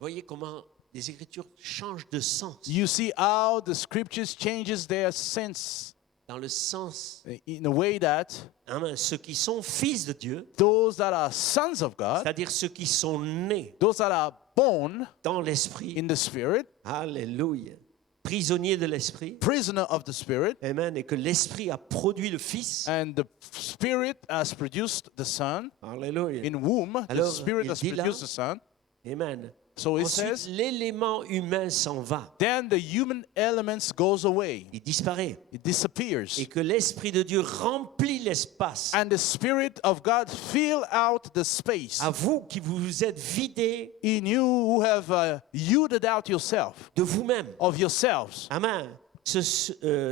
Voyez comment les Écritures changent de sens. You see how the scriptures changes their sense Dans le sens, in a way that amen, ceux qui sont fils de Dieu, those that are sons of God, c'est-à-dire ceux qui sont nés those that are born dans l'Esprit, in the Spirit, alléluia, prisonniers de l'Esprit, prisoner of the Spirit, amen, et que l'Esprit a produit le Fils, and the Spirit has produced the Son, alléluia, in whom the Alors, Spirit il has dit là- produced the Son. amen. So it Ensuite, says, l'élément humain s'en va, then the human elements goes away, il disparaît, it disappears, et que l'Esprit de Dieu remplit l'espace. and the Spirit of God fill out the space À vous qui vous êtes vidés in you who have yielded out yourself, de vous-même. of yourselves. Amen.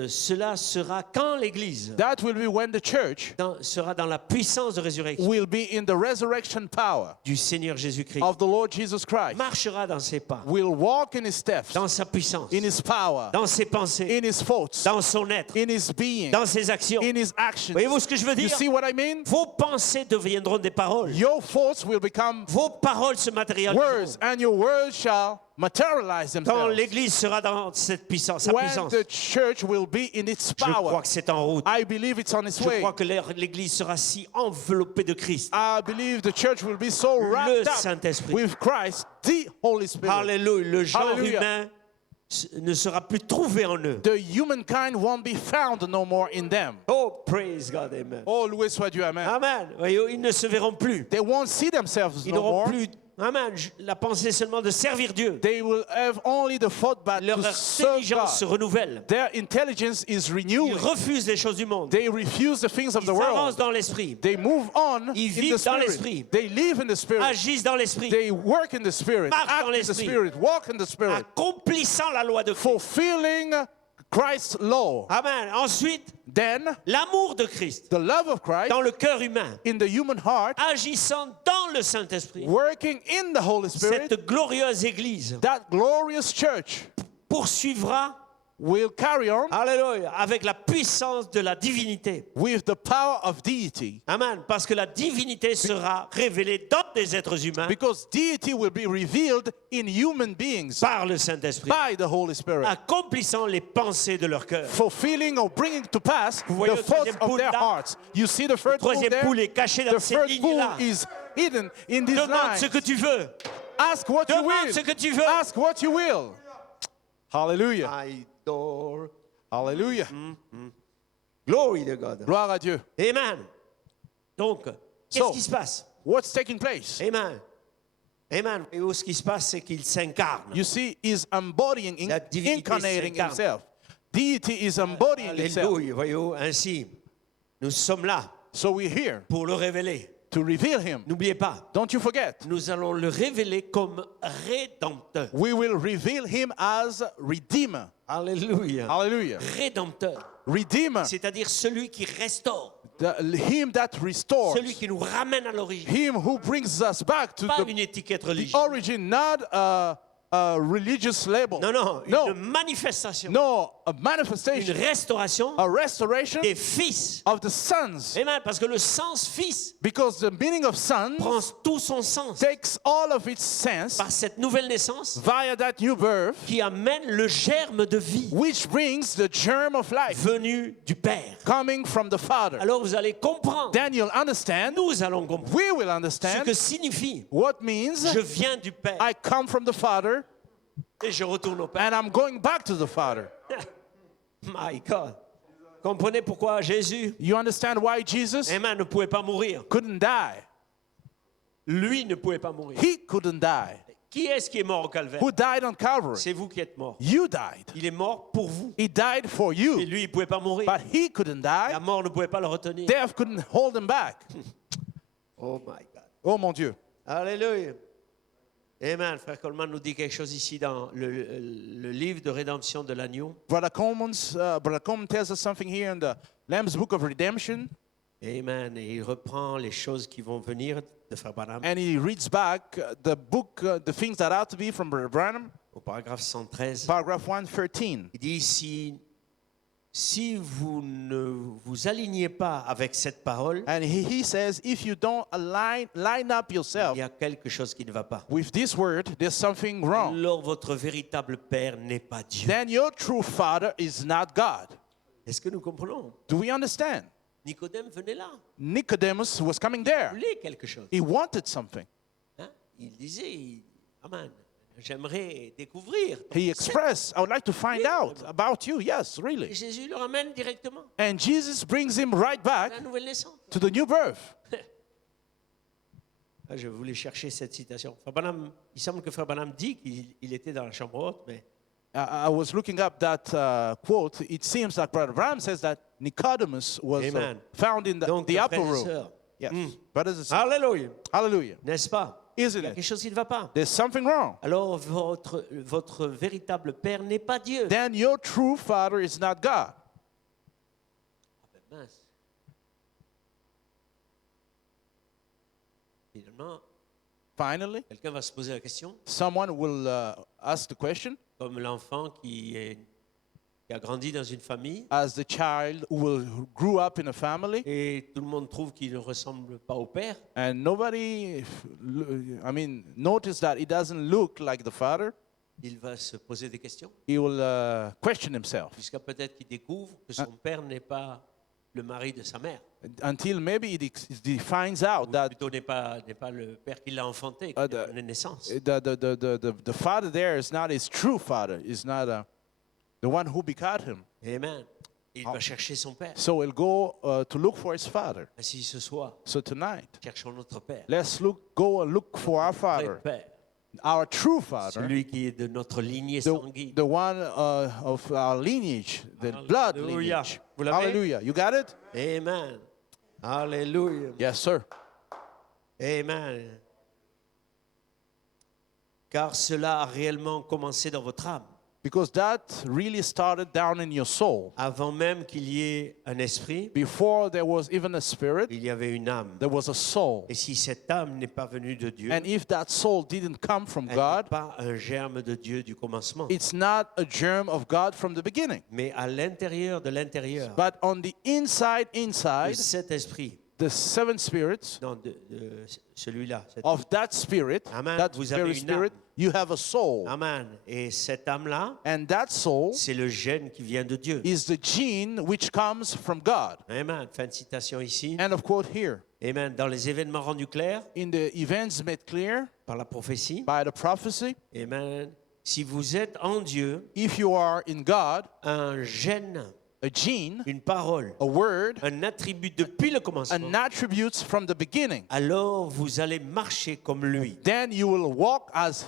Cela sera quand l'Église That will be when the church sera dans la puissance de résurrection will be in the resurrection power du Seigneur Jésus-Christ. of the Lord Jesus Christ, Marchera dans ses pas, will walk in his steps, dans sa puissance, in his power, dans ses pensées, in his thoughts, dans son être, in his being, dans ses actions. in his actions. Voyez-vous ce que je veux You dire? see what I mean? Vos pensées deviendront des paroles. Your thoughts will become Vos paroles se matérialiseront. words, and your words shall materialize Quand themselves. l'Église sera dans cette puissance, sa When puissance, the church will be in its je crois power, que c'est en route. I believe it's on its Je way. crois que l'Église sera si enveloppée de Christ. I believe the church will be so wrapped up Saint-Esprit. with Christ, the Holy Spirit. Alléluia. Le genre Hallelujah. humain ne sera plus trouvé en eux. The humankind won't be found no more in them. Oh, praise God, amen. Oh, loué soit Dieu, amen. Amen. Voyez, ils ne se verront plus. They won't see themselves Ils no n'auront more. plus, amen, la pensée seulement de servir Dieu. They will have only the thought but Leur to serve intelligence se God. renouvelle. Their intelligence is Ils renewed. refusent les choses du monde. They refuse the things of Ils the avancent world. dans l'esprit. They move on Ils in vivent the dans spirit. l'esprit. They live in the spirit. Agissent dans l'esprit. They work in the spirit. Marchent Act dans in the l'esprit. spirit. Walk in the spirit. Accomplissant la loi de Christ. Fulfilling Christ's law. Amen. Ensuite, Then l'amour de Christ the love of Christ dans le cœur humain, in the human heart, agissant dans le Saint-Esprit. working in the Holy Spirit, Cette glorieuse Église that glorious church poursuivra, will carry on alléluia, avec la puissance de la divinité. with the power of deity, Amen. Parce que la divinité sera révélée dans des êtres humains because deity will be revealed in human beings par le Saint-Esprit, by the Holy Spirit, accomplissant les pensées de leur cœur. fulfilling or bringing to pass voyez the le thoughts troisième of poule their là? hearts. You see the third pool Troisième there? poule est cachée dans The ces third pool lignes-là. is hidden in these Demande ce lines. que tu veux. Ask what you Demande will. ce que tu veux. Ask what you will. Hallelujah. I adore. Hallelujah. Glory to God. Gloire à Dieu. Amen. Donc, qu'est-ce So, qui se passe? What's taking place? Amen. Amen. Et ce qui se passe, c'est qu'il s'incarne. You see, is embodying, La divinité incarnating s'incarne. himself. Deity is embodying itself. Alléluia. Voyez-vous, ainsi, nous sommes là So we're here pour le révéler. to reveal him. N'oubliez pas, Don't you forget. nous allons le révéler comme rédempteur. We will reveal him as Redeemer. Alléluia. Hallelujah. Rédempteur, Redeemer. c'est-à-dire celui qui restaure, Him that restores. celui qui nous ramène à l'origine. Him who brings us back to Pas the une étiquette religieuse. origin, not a religious label. Non, non, No. une manifestation, No, a une manifestation, restauration a restoration des fils. of the sons. Amen. Parce que le sens fils Because the meaning of sons prend tout son sens takes all of its sense par cette nouvelle naissance via that new birth, qui amène le germe de vie which brings the germ of life venu du Père. coming from the Father. Alors vous allez comprendre, Then you'll understand, nous allons comprendre we will ce understand que signifie what means je viens du Père I come from the Father et je retourne au Père. and I'm going back to the Father. My God. Comprenez pourquoi Jésus, You understand why Jesus amen, ne pouvait pas mourir. couldn't die? Lui ne pouvait pas mourir. He couldn't die. Qui est-ce qui est mort au calvaire? Who died on Calvary? C'est vous qui êtes mort. You died. Il est mort pour vous. He died for Et you. lui, il ne pouvait pas mourir. But he couldn't die. La mort ne pouvait pas le retenir. Death couldn't hold him back. Oh my God. Oh mon Dieu. Alléluia. Amen. Frère Coleman nous dit quelque chose ici dans le livre de rédemption de l'agneau. Brother Coleman tells us something here in the Lamb's Book of Redemption, Amen. Et il reprend les choses qui vont venir de Frère Branham and he reads back the book, the things that are to be from Brother Branham, au paragraphe 113. paragraph 113. Il dit si vous ne vous alignez pas avec cette parole, And he says, if you don't line up yourself il y a quelque chose qui ne va pas. with this word, there's something wrong. Alors votre véritable Père n'est pas Dieu. Then your true Father is not God. Est-ce que nous comprenons? Do we understand? Nicodème venait là. Nicodemus was coming Il there. voulait quelque chose. He wanted something. Hein? Il disait, Amen, j'aimerais découvrir. He expressed, I would like to find out about you. Yes, Et really. Jésus le ramène directement And Jesus brings him right à back la nouvelle naissance. to the new birth. Ah, je voulais chercher cette citation. Frère Branham, il semble que Frère Branham dit qu'il était dans la chambre haute, mais I was looking up that quote. It seems like Brother Branham says that Nicodemus was Amen. found in donc, the upper frères et room. sœurs, Yes. Brothers and sisters. Alléluia, Hallelujah. n'est-ce pas? Isn't Il y a it? quelque chose qui ne va pas. There's something wrong. Alors votre véritable Père n'est pas Dieu. Then your true Father is not God. Mince. Finalement, Finally, quelqu'un va se poser la question, someone will ask the question, comme l'enfant qui a grandi dans une famille as the child who grew up in a family, et tout le monde trouve qu'il ne ressemble pas au père. and nobody, notice that he doesn't look like the father. Il va se poser des questions He will question himself jusqu'à peut-être qu'il découvre que son père n'est pas le mari de sa mère. until maybe he finds out Ou that plutôt n'est pas le père qui l'a enfanté, qui lui a donné naissance. the father there is not his true father, is not the one who begot him. Amen. Il va chercher son père. So he'll go to look for his father. Ainsi ce soir, So tonight, cherchons notre père. let's go and look for our Vrai father, père, our true father, celui qui est de notre lignée the, sanguine. the one of our lineage, the blood Hallelujah. lineage. Vous l'avez? Hallelujah. You got it? Amen. Alléluia. Yes, sir. Amen. Car cela a réellement commencé dans votre âme. Because that really started down in your soul. Avant même qu'il y ait un esprit, Before there was even a spirit, il y avait une âme. there was a soul. Et si cette âme n'est pas venue de Dieu, And if that soul didn't come from elle n'est God, pas un germe de Dieu du commencement. it's not a germ of God from the beginning. Mais à l'intérieur de l'intérieur, But on the inside, de cet esprit, the seven spirits non, de celui-là, of that spirit, Amen. that Vous avez very une spirit, âme. you have a soul. Amen. Et cette âme-là, And that soul c'est le gène qui vient de Dieu. is the gene which comes from God. Amen. Fin de citation ici. End of quote here. Amen. Dans les événements rendus clairs In the events made clear par la prophétie. by the prophecy, Amen. Si vous êtes en Dieu, if you are in God, un gène, a gene, une parole, a word, un attribut depuis le an commencement, attributes from the beginning, alors vous allez marcher comme lui then you will walk as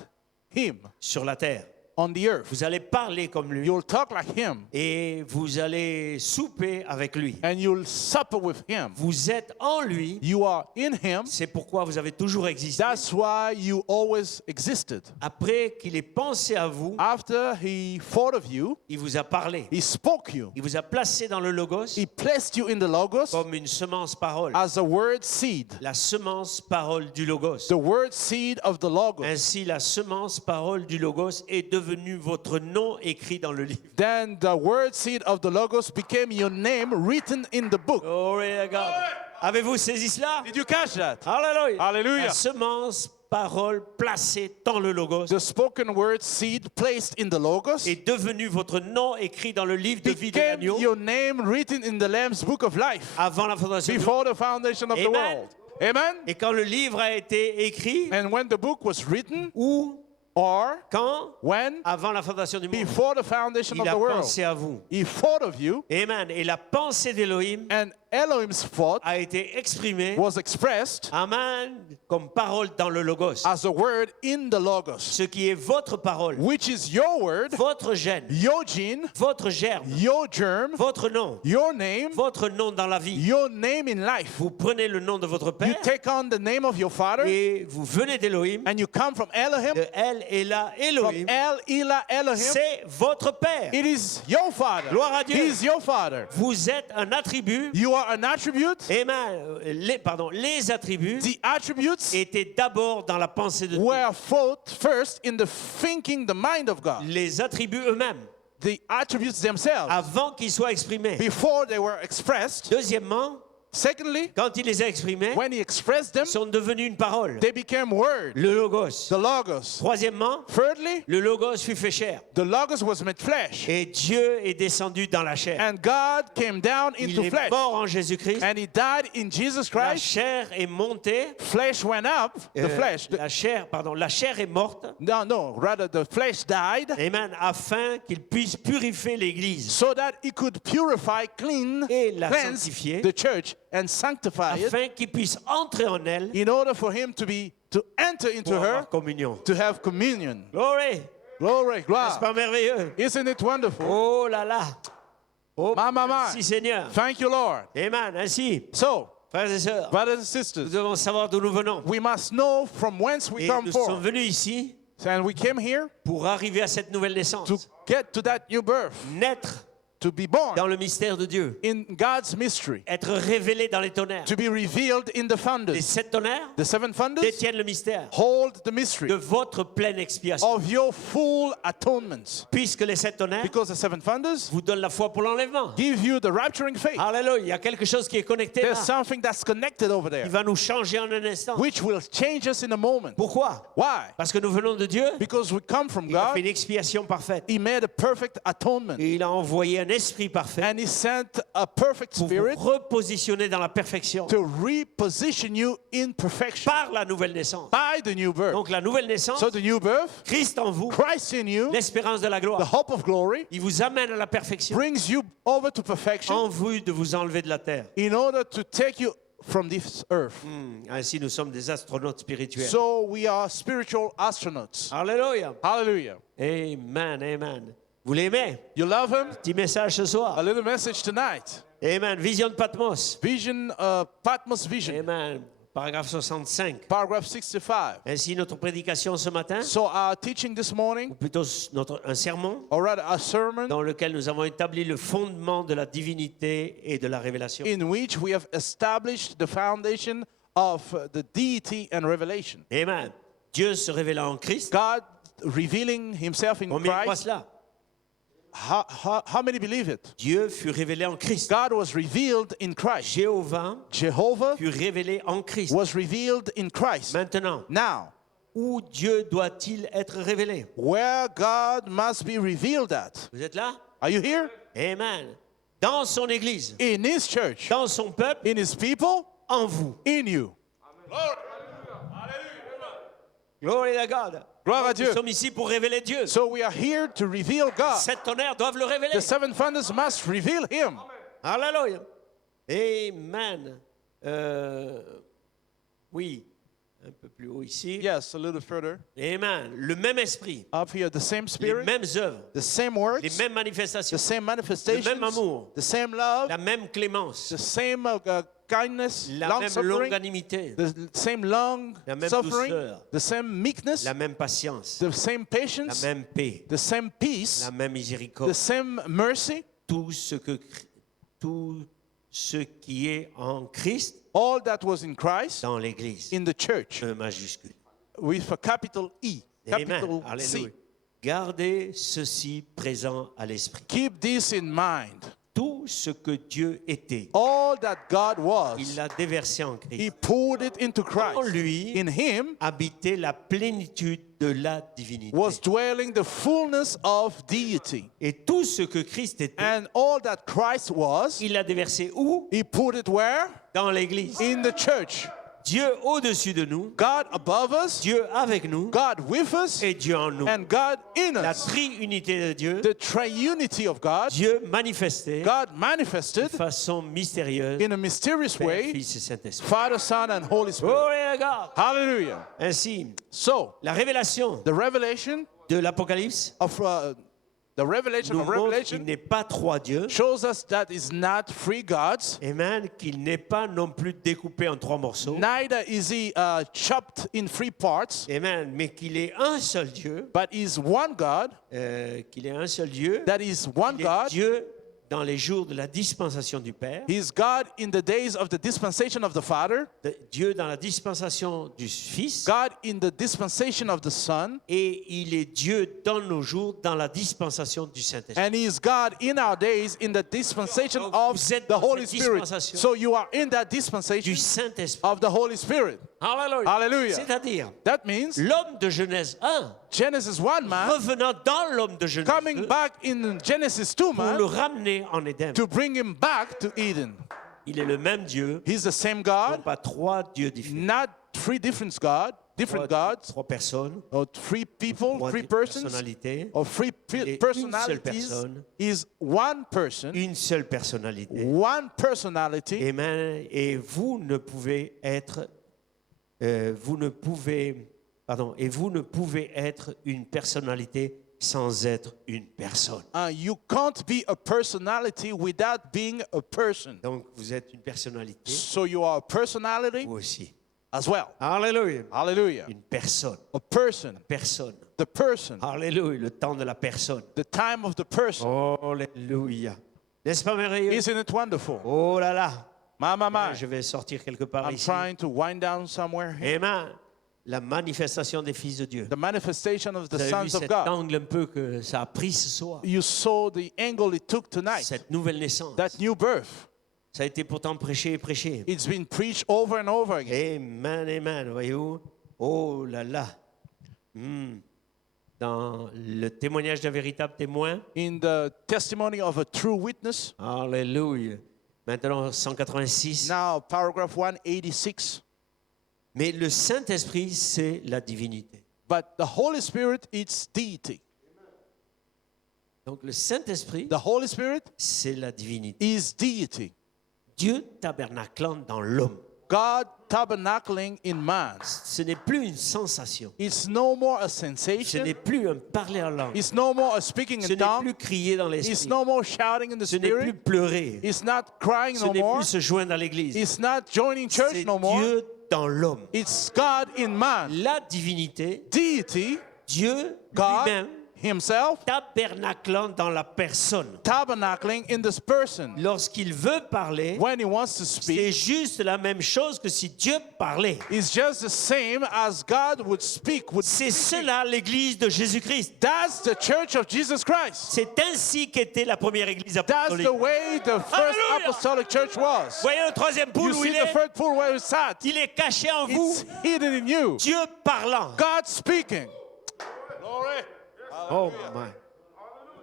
Him sur la terre. on the earth. Vous allez parler comme lui. You'll talk like him, Et vous allez souper avec lui. and you'll supper with him. Vous êtes en lui. You are in him. C'est pourquoi vous avez toujours existé. That's why you always existed. Après qu'il ait pensé à vous, After he thought of you, il vous a parlé. he spoke you. Il vous a placé dans le Logos He placed you in the Logos comme une semence parole. as a word seed. La semence parole du Logos. The word seed of the Logos. Ainsi, la semence parole du Logos est devenue votre nom écrit dans le livre. Then the word seed of the Logos became your name written in the book. Glory to God. Avez-vous saisi cela? Did you catch that? Alléluia. Hallelujah. La semence parole placée dans le Logos The spoken word seed placed in the Logos est devenue votre nom écrit dans le livre de vie de became l'agneau your name written in the Lamb's book of life avant la fondation du monde. before the foundation of the Amen. world. Amen? Et quand le livre a été écrit, And when the book was written, ou or quand when avant la fondation du monde, before the foundation il of a the world, pensé à vous. he thought of you, Amen. Et la pensée d'Élohim and Elohim's thought a été exprimée, was expressed amen, comme parole dans le Logos. as a word in the Logos, Ce qui est votre parole, which is your word, votre gène, your gene, votre germe, your germ, votre nom, your name, votre nom dans la vie. your name in life. Vous prenez le nom de votre You Père take on the name of your father, et vous venez d'Élohim, and you come from Elohim, de El Ela from Elohim. El Elah Elohim. C'est votre Père. It is your father. Gloire à Dieu. He is your father. Vous êtes un attribut. You are an attribute. Amen. Les attributs The attributes étaient d'abord dans la pensée de Dieu. were thought first in the thinking, the mind of God. Les attributs eux-mêmes, The attributes themselves, avant qu'ils soient exprimés. before they were expressed. Deuxièmement, Secondly, quand il les a exprimés, when he expressed them, sont devenus une parole. they became word, Le Logos. the Logos. Troisièmement, Thirdly, le Logos fut fait chair. the Logos was made flesh, Et Dieu est descendu dans la chair. and God came down Il into est flesh, mort en Jésus-Christ. and he died in Jesus La Christ. chair est montée. Flesh went up, the flesh. La chair est morte. No, rather the flesh died, Amen. Afin qu'il puisse purifier l'Église. so that he could purify, cleanse Et la the sanctifier. church and sanctify it Afin qu'il puisse entrer en elle in order for him to enter into pour her avoir communion. to have communion. Glory. Glory, C'est gloire. pas merveilleux? Isn't it wonderful? Oh là là. Oh, My. merci Seigneur. Thank you, Lord. Amen. Ainsi, So, frères et sœurs, brothers and nous sisters, devons savoir d'où nous venons. we must know from whence we Et come nous sommes from. venus ici And we came here pour arriver à cette nouvelle to naissance. get to that new birth, Naître to be born dans le mystère de Dieu. in God's mystery, Être révélé dans les tonnerres. to be revealed in the Les thunders. 7 tonnerres The seven thunders détiennent le mystère hold the mystery de votre pleine expiation. of your full atonement. Puisque les 7 tonnerres Because the seven thunders vous donnent la foi pour l'enlèvement. give you the rapturing faith. Alléluia. Il y a quelque chose qui est connecté là, There's something that's connected over qui there, va nous changer en un instant. which will change us in a moment. Pourquoi? Why? Parce que nous venons de Dieu. Because we come from Il a God. fait une expiation parfaite. He made a perfect atonement. Et il a envoyé un esprit parfait And he sent a perfect pour vous spirit repositionner dans la perfection to reposition you in perfection par la nouvelle naissance. by the new birth. Donc la nouvelle naissance, So the new birth, Christ en vous, Christ in you, l'espérance de la the gloire. hope of glory, Il vous amène à la perfection brings you over to perfection en vue de vous enlever de la terre. in order to take you from this earth. Ainsi, nous sommes des astronautes spirituels. So we are spiritual astronauts. Alléluia. Hallelujah. Amen, amen. Vous l'aimez? You love him? Petit message ce A soir. little message tonight. Amen. Vision de Patmos. Vision, Patmos vision. Amen. Paragraphe 65. Paragraph 65. Ainsi, notre prédication ce matin, So our teaching this morning, ou plutôt un sermon, or rather a sermon, dans lequel nous avons établi le fondement de la divinité et de la révélation. in which we have established the foundation of the deity and revelation. Amen. Dieu se révélant en Christ. God revealing himself in Combien croient Christ. cela? How many believe it? Dieu fut révélé en Christ. God was revealed in Christ. Jéhovah Jehovah fut révélé en Christ. was revealed in Christ. Maintenant, Now, où Dieu doit-il être révélé? where God must be revealed at. Vous êtes là? Are you here? Amen. Dans son Église, In his church, dans son peuple, in his people, en vous. in you. Glory to God. Gloire à Nous Dieu. sommes ici pour révéler Dieu. So we are here to reveal God. 7 tonnerres doivent le révéler. The seven thunders must reveal him. Alléluia. Amen. Oui. Un peu plus haut ici. Yes, a little further. Amen. Le même esprit, Up here, the same les Spirit, mêmes œuvres, the same les works, mêmes the manifestations, same le manifestations, même amour, the same love, la même clémence, the same kindness, la long même suffering, longanimité, the same long la même suffering, douceur, the same meekness, la même patience, the same la patience, même paix, the same peace, la même the miséricorde. same mercy. Tout ce qui est en Christ All that was in Christ, dans l'Église, in the church, majuscule. with a capital E, capital Amen. C. Alléluia. Gardez ceci présent à l'esprit. Keep this in mind. Tout ce que Dieu était, All that God was, il l'a déversé en Christ. He poured it into En Christ. lui In Him habitait la plénitude de la divinité. was dwelling the fullness of deity. Et tout ce que Christ était, And all that Christ was, il l'a déversé où? He poured it where? Dans l'Église. In the church. Dieu au-dessus de nous, God above us, Dieu avec nous God with us, et Dieu en nous. and God in La us. triunité de Dieu, The triunity of God, Dieu manifesté God de manifested façon mystérieuse, in a mysterious Père, way, Fils et Saint-Esprit. Father, Son, and Holy Spirit. Glory à God. Hallelujah. Ainsi, So, la révélation the revelation de l'Apocalypse of the revelation nous of montre qu'il Revelation n'est pas trois dieux. shows us that is not three gods. Amen. Qu'il n'est pas non plus découpé en trois morceaux. Neither is he chopped in three parts, Amen. Mais qu'il est un seul Dieu. but is one God. Qu'il est un seul Dieu. That is one Il est God. Dieu dans les jours de la dispensation du Père. He is God in the days of the dispensation of the Father, Dieu dans la dispensation du Fils. God in the dispensation of the Son, Et il est Dieu dans nos jours dans la dispensation du Saint-Esprit. and He is God in our days in the dispensation Donc, of vous êtes the dans Holy cette Spirit. dispensation So you are in that Du dispensation Saint-Esprit. of the Holy Spirit. Hallelujah. Hallelujah. C'est-à-dire, That means l'homme de Genèse 1, Genesis 1 man revenant dans l'homme de Genèse coming 2, back in Genesis 2 pour le man ramener en Éden. to bring him back to Eden. Il est le même Dieu, He's the same non God, pas trois dieux différents. not three different gods, Trois personnes, or three people, trois three persons, personnalités, or three Il est une seule personalities. personne. Is one person, une seule personnalité. one personality. Amen. Et vous ne pouvez être, et vous ne pouvez être une personnalité sans être une personne. You can't be a personality without being a person. Donc vous êtes une personnalité, So you are a personality vous aussi. as well. Alléluia. Hallelujah. Une personne. A person. Personne. The person. Alléluia. Le temps de la personne. The time of the person. Alléluia. N'est-ce pas merveilleux? Isn't it wonderful? Oh là là. My. Je vais sortir quelque part I'm ici. trying to wind down somewhere here. Amen. La manifestation des fils de Dieu. The manifestation of the Vous avez vu sons of cet God. angle un peu que ça a pris ce soir. You saw the angle it took tonight. Cette nouvelle naissance. That new birth. Ça a été pourtant prêché et prêché. It's been preached over and over again. Amen, amen. Voyez-vous? Oh là là. Dans le témoignage d'un véritable témoin. In the testimony of a true witness. Alléluia. Maintenant, 186. Now, paragraph 186. Mais le Saint-Esprit, c'est la divinité. But the Holy Spirit, it's deity. Donc le Saint-Esprit, The Holy Spirit c'est la divinité. is deity. Dieu tabernaclant dans l'homme. God tabernacling in man. Ce n'est plus une sensation. It's no more a Ce sensation. n'est plus un parler en langue. It's no more a speaking Ce in n'est tongue. plus crier dans It's l'esprit. no more shouting in the Ce n'est plus spirit. pleurer. It's not crying Ce no n'est more. plus se joindre à l'église. It's not joining church C'est no more. Dieu dans l'homme. It's God in man. La divinité, Deity, Dieu God lui-même, himself, tabernaclant dans la personne. tabernacling in this person. Lorsqu'il veut parler, When he wants to c'est speak, juste la même chose que si Dieu parlait. it's just the same as God would speak. C'est cela l'église de Jésus-Christ. That's the church of Jesus Christ. C'est ainsi qu'était la première église That's apostolique. the way the first Hallelujah. apostolic church was. Voyez le troisième poule You où see il the est. third pool where it's sat. Il est caché en vous. It's hidden in you. Dieu parlant. God speaking. Oh my.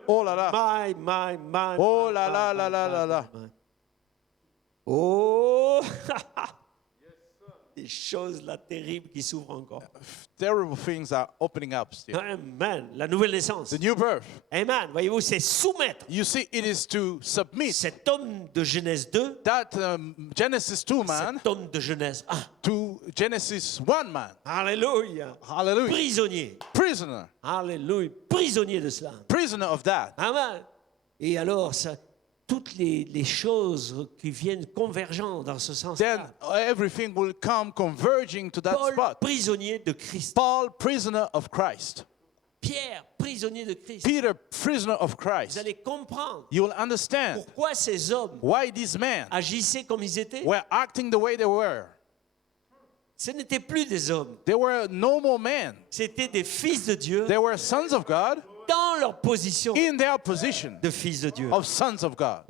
Oh la la. My. Oh la la la la la la. Oh. des choses là terribles qui s'ouvrent encore. Terrible things are opening up still. Amen. La nouvelle naissance. The new birth. Amen. Voyez-vous, c'est soumettre. You see, it is to submit Cet homme de Genèse 2, that Genesis 2 man cet homme de Genèse 1. to Genesis 1 man. Alléluia. Hallelujah. Prisonnier. Prisoner. Alléluia. Prisonnier de cela. Prisoner of that. Amen. Et alors, ça, toutes les choses qui viennent convergent dans ce Then sens-là. everything will come converging to that Paul, spot. prisonnier de Christ. Paul, prisoner of Christ. Pierre, prisonnier de Christ. Peter, prisoner of Vous Christ. allez comprendre You will understand pourquoi ces hommes why these men agissaient comme ils étaient. were acting the way they were. Ce n'étaient plus des hommes. They were normal men. C'était des fils de Dieu They were sons of God dans leur position in their position de fils de Dieu. of sons of God.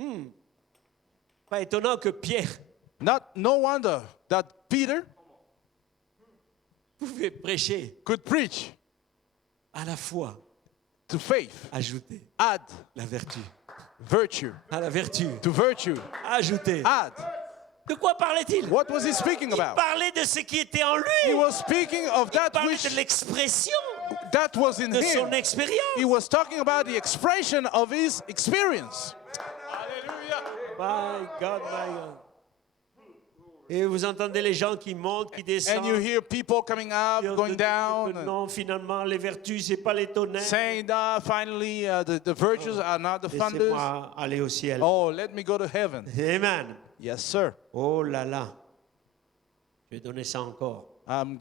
Pas étonnant que Pierre No wonder that Peter pouvait prêcher could preach à la foi, to faith, ajouter add la vertu. virtue, À la vertu, to virtue, ajouter. add. De quoi parlait-il? What was he speaking Il about? parlait de ce qui était en He lui. was speaking of Il that parlait which de l'expression that was in de son him. expérience. He was talking about the expression of his experience. My God, my God. Et vous entendez les gens qui montent, qui descendent. And you hear people coming up, dire going que down, and non, finalement, les vertus, c'est pas les tonnerres. saying that finally the virtues are not the thunders. Laissez-moi aller au ciel. Oh, let me go to heaven. Amen. Yes, sir. Oh là là. Je vais donner ça encore. I'm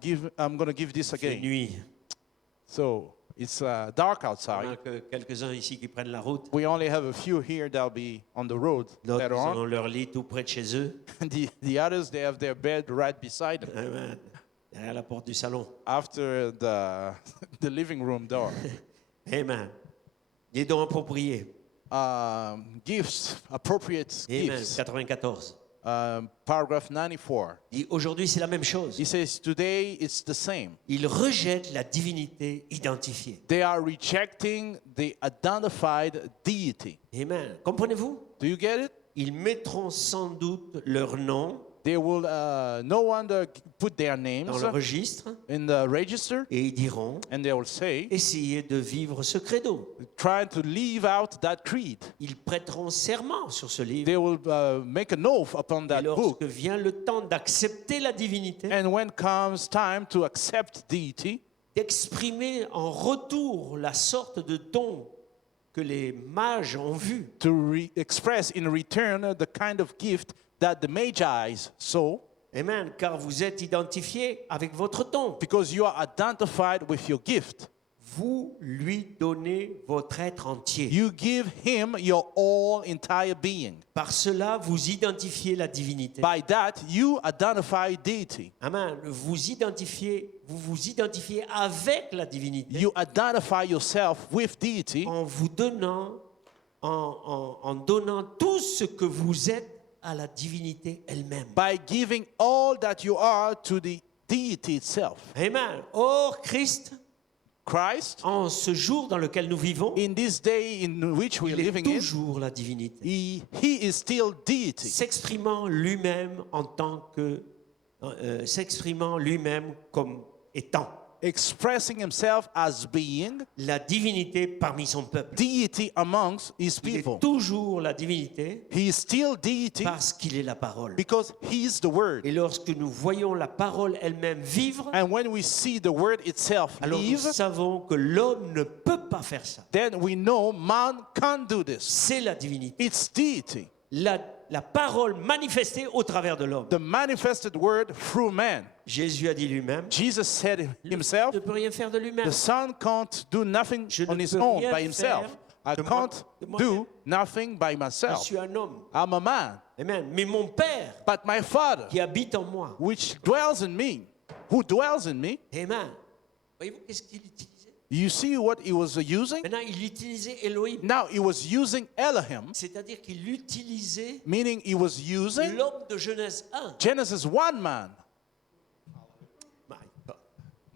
going to give this C'est again. nuit. So it's dark On outside. a que quelques-uns ici qui prennent la route. We only have a few here that'll be on the road D'autres later ils on. ont leur lit tout près de chez eux. The others, they have their bed right beside them Amen. Derrière la porte du salon. after the living room door. Amen. Les dons appropriés. Gifts, appropriate Amen. gifts. 94. Paragraph 94. Dit, aujourd'hui, c'est la même chose. He says, today it's the same. Ils rejettent la divinité identifiée. They are rejecting the identified deity. Amen. Comprenez-vous? Do you get it? Ils mettront sans doute leur nom They will no wonder put their dans names le registre in the register, et ils diront and they will say, essayez de vivre ce credo. trying to leave out that creed. Ils prêteront serment sur ce livre. They will make an oath upon Et that book. lorsque vient le temps d'accepter la divinité, And when comes time to accept deity, d'exprimer en retour la sorte de don que les mages ont vu, to express in return the kind of gift that the Magi saw, amen, car vous êtes identifiés avec votre don. because you are identified with your gift. Vous lui donnez votre être entier. You give him your all entire being. Par cela, vous identifiez la divinité. By that, you identify deity. Amen. Vous vous identifiez avec la divinité You identify yourself with deity en vous donnant, en donnant tout ce que vous êtes à la divinité elle-même. by giving all that you are to the deity itself. Amen. Or, Christ, Christ, en ce jour dans lequel nous vivons, in this day in which we are il est living in, toujours la divinité, he is still deity, s'exprimant lui-même en tant que, s'exprimant lui-même comme étant expressing himself as being la divinité parmi son peuple. deity amongst his Il people. est toujours la divinité He is still deity parce qu'il est la parole. because he is the word. Et lorsque nous voyons la parole elle-même vivre, And when we see the word itself alors nous live, savons que l'homme ne peut pas faire ça. then we know man can't do this. C'est la divinité. It's deity, La parole manifestée au travers de l'homme. the manifested word through man. Jésus a dit lui-même, Jesus said himself, je ne peux rien faire de lui-même. the Son can't do nothing Je ne on his peux own rien by himself. faire I de moi- can't de moi-même. do nothing by Je myself. suis un homme. I'm a man. Amen. Mais mon Père But my Father, qui habite en moi. which dwells in me, who dwells in me, Amen. Voyez-vous qu'est-ce qu'il utilisait? you see what he was using? Maintenant, il utilisait Elohim. Now he was using Elohim, C'est-à-dire qu'il utilisait meaning he was using l'homme de Genèse 1. Genesis 1 man. My God.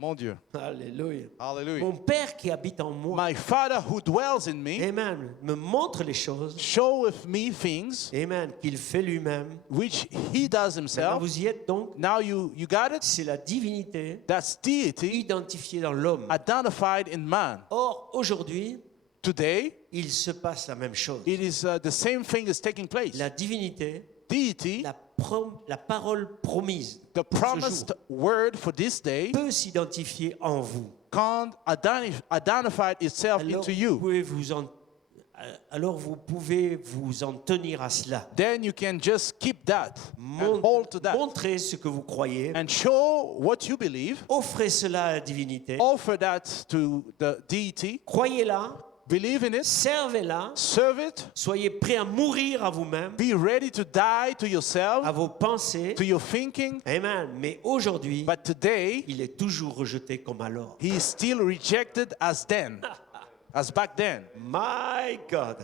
Mon Dieu. Alléluia. Hallelujah. Mon Père qui habite en moi, My Father who dwells in me Amen, me montre les choses, showeth me things Amen, qu'il fait lui-même. which he does Maintenant, himself. vous y êtes donc. Now you got it? C'est la divinité That's deity identifiée dans l'homme. identified in man. Or, aujourd'hui, Today, il se passe la même chose. it is the same thing is taking place. La divinité, Deity, la parole promise the pour ce promised jour, word for this day, peut s'identifier en vous. can't identify itself Alors into vous you. pouvez alors vous pouvez vous en tenir à cela. Then you can just keep that and hold to that Montrez ce que vous croyez. and show what you believe. Offrez cela à la divinité. Offer that to the deity. Croyez-la. Believe in it. Servez-la. Serve it. Soyez prêts à mourir à vous-même, Be ready to die to à yourself, vos pensées. to your thinking. Amen. Mais aujourd'hui, But today, il est toujours rejeté comme alors. he is still rejected as then, as back then. My God.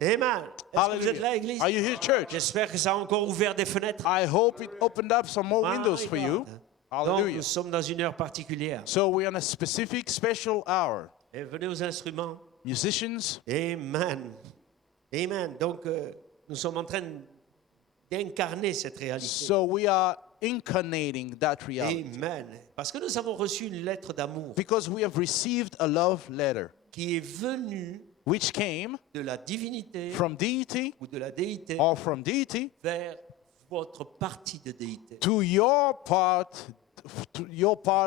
Amen. Est-ce que vous êtes là, Hallelujah. Église? Are you here, church? J'espère que ça a encore ouvert des fenêtres. I hope it opened up some more My windows for you. God. Donc, Hallelujah. nous sommes dans une heure particulière. So we're on a specific, special hour. Et venez aux instruments. Musicians, Amen. Amen. Donc, nous sommes en train d'incarner cette réalité. so we are incarnating that reality. Amen. Parce que nous avons reçu une lettre d'amour Because we have received a love letter qui est venue which came de la divinité from deity ou de la déité or from deity vers votre partie de déité. to your part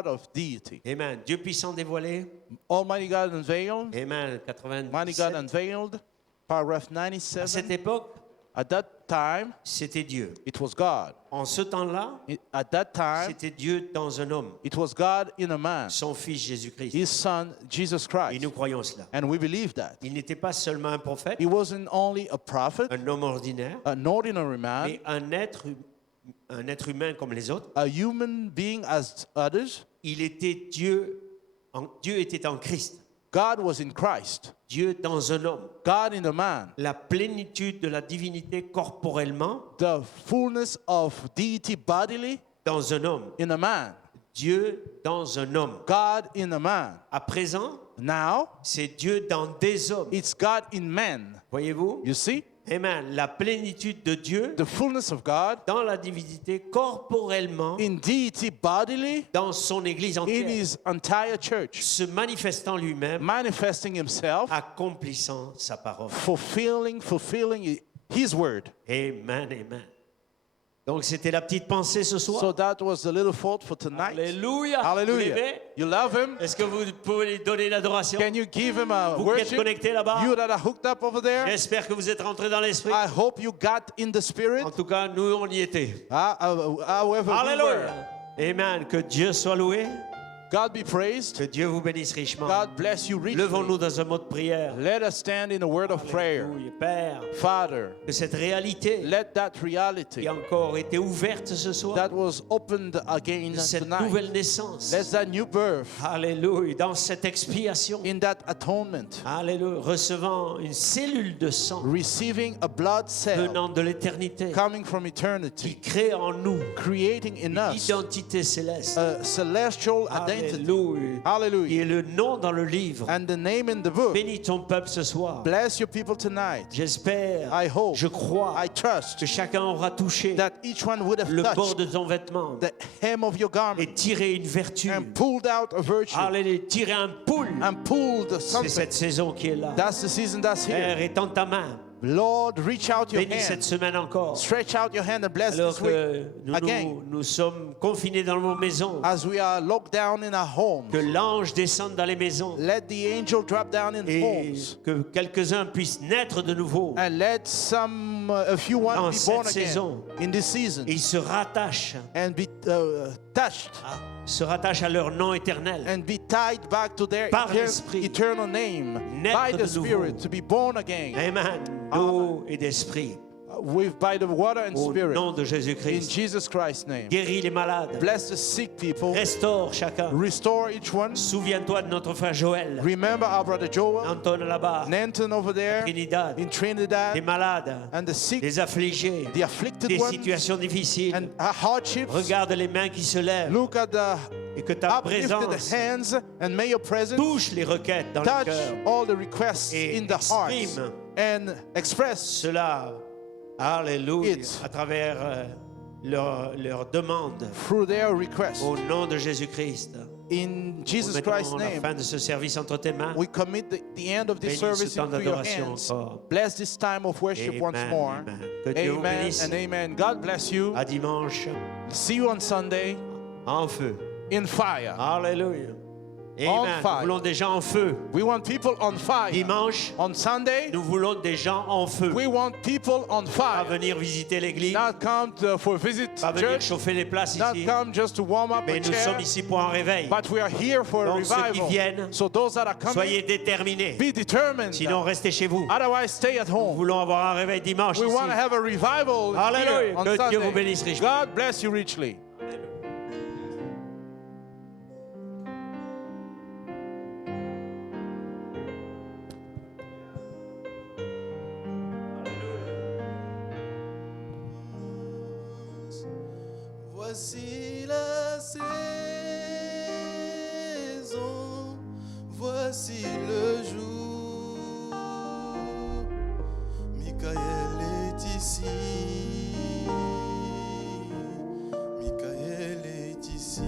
of deity. Amen. Dieu puissant dévoilé. Almighty God unveiled, Amen. Almighty God 97. unveiled, paragraph À cette 97. époque, At that time, c'était Dieu. it was God. En ce temps-là, At that time, c'était Dieu dans un homme, it was God in a man, son fils Jésus-Christ. his son, Jesus Et Christ. nous croyons cela. And we believe that. Il n'était pas seulement un prophète, He wasn't only a prophet, un homme ordinaire, an ordinary man, mais un être humain comme les autres. a human being as others. Il était Dieu, Dieu était en Christ. God was in Christ, Dieu dans un homme. God in a man, La plénitude de la divinité corporellement the fullness of deity bodily dans un homme. in a man, Dieu dans un homme. God in a man. À présent, Now, c'est Dieu dans des hommes. it's God in man. Voyez-vous? You see? Amen. La plénitude de Dieu The fullness of God dans la divinité corporellement in deity bodily dans son Église in entière, his entire church, se manifestant lui-même, manifesting himself, accomplissant sa parole. fulfilling his word. Amen, amen. Donc c'était la petite pensée ce soir. So that was the little thought for tonight. Alléluia. Vous Hallelujah. l'aimez? You love him? Est-ce que vous pouvez lui donner l'adoration? Can you give him a Vous qui êtes worship? connectés là-bas, You that are hooked up over there? j'espère que vous êtes rentrés dans l'esprit. I hope you got in the spirit. En tout cas, nous, on y était. However we were. Alléluia. Amen. Que Dieu soit loué. God be praised. Que Dieu vous bénisse richement. God bless you richly. Levons-nous dans un mot de prière. Let us stand in a word of prayer. Alléluia. Père, Father, que cette réalité let that qui reality a encore été ouverte ce soir, that was opened again de cette tonight, nouvelle naissance, let that new birth Alléluia, dans cette expiation, in that atonement, Alléluia, recevant une cellule de sang receiving a blood cell venant de l'éternité, coming from qui eternity, crée en nous creating in us l'identité céleste. a celestial identity. Alléluia. Qui Hallelujah. est le nom dans le livre. And the name in the book. Bénis ton peuple ce soir. Bless your people tonight. J'espère, I hope, je crois I trust que chacun aura touché that each one would have le bord touched de ton vêtement the hem of your garment et tiré une vertu. and pulled out a virtue Alléluia, tiré un poule. and pulled C'est something. cette saison qui est là. That's the season that's Père, here. étends ta main. Lord, reach out your Bénis cette hand. semaine encore. Stretch out your hand and bless Alors this week que again nous sommes confinés dans nos maisons. as we are locked down in our homes. Que l'ange descende dans les maisons. Let the angel drop down in Et homes que quelques-uns puissent naître de nouveau. and let a few one Dans be born cette again saison. in this season Et ils se rattachent, and be touched à leur nom éternel. and be tied back to their Par l'Esprit. eternal name Naître by de the nouveau. Spirit to be born again Amen. D'eau et d'esprit. by the water and Au Spirit nom de in Jésus-Christ. Jesus Christ's name. Guéris les malades. Bless the sick people. Restaure chacun. Restore each one. Souviens-toi de notre frère Joël. Remember our brother Joel, Anton là-bas. Nanton over there Trinidad. in Des Trinidad, malades. and the sick, Des affligés. the afflicted Des ones, situations difficiles. and hardships. Regarde les mains qui se lèvent. Look at the et que ta uplifted présence hands, and may your presence touche les requêtes dans le touch cœur. all the requests et in the hearts exprime and express Cela, alléluia, It. à travers leur demande through their requests. au nom de Jésus-Christ. In Nous Jesus mettons Christ's la name, fin de ce service entre tes mains. we commit the end of this Bénis ce service temps into your d'adoration hands. encore. Bless this time of worship once Amen, more. amen. Que Dieu vous Amen bénisse. and amen. God bless you. À dimanche, See you on Sunday en feu. in fire. Alléluia. On Amen. fire. Nous voulons des gens en feu. We want people on fire. Dimanche, On Sunday, nous voulons des gens en feu. we want people on Pas fire. venir visiter l'église, Not come for visit pas venir church, chauffer les places not ici, come just to warm up mais a nous chair, sommes ici pour un réveil. but we are here for a Donc, ceux qui revival. viennent, So those that are coming, Soyez déterminés. be determined. Sinon, restez chez vous. Otherwise, stay at Nous home. voulons avoir un réveil dimanche We ici. want to have a revival Alléluia. here on Que Dieu vous Sunday. bénisse richement. God bless you richly. Voici la saison, voici le jour. Michael est ici, Michael est ici.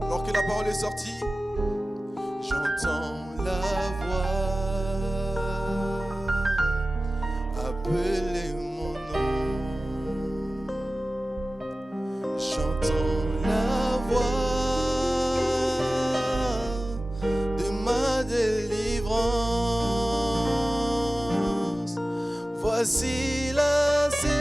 Alors que la parole est sortie, j'entends la voix appeler mon nom. J'entends la voix de ma délivrance. Voici la saison,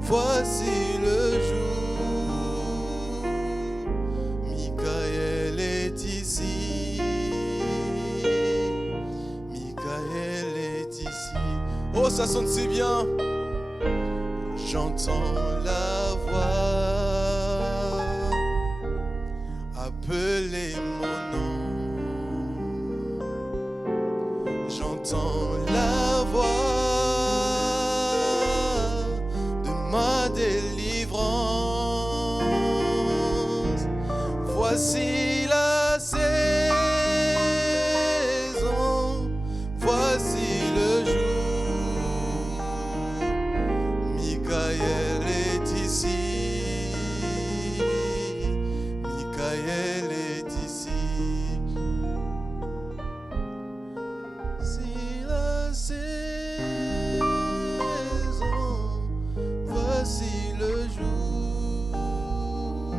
voici le jour. Michael est ici, Michael est ici. Oh, ça sonne si bien. J'entends la voix appeler mon nom. J'entends la voix de ma délivrance. Voici la saison, voici le jour. Michael est ici, Michael est ici. Si la saison, voici le jour.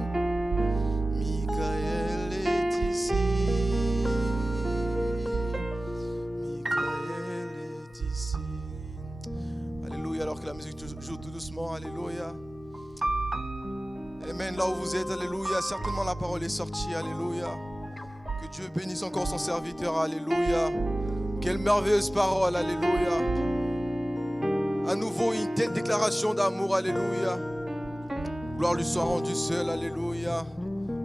Michael est ici, Michael est ici. Alléluia, alors que la musique joue tout doucement, alléluia. Amen, là où vous êtes, alléluia. Certainement la parole est sortie, alléluia. Que Dieu bénisse encore son serviteur, alléluia. Quelle merveilleuse parole, alléluia. À nouveau une telle déclaration d'amour, alléluia. Gloire lui soit rendue seule, alléluia.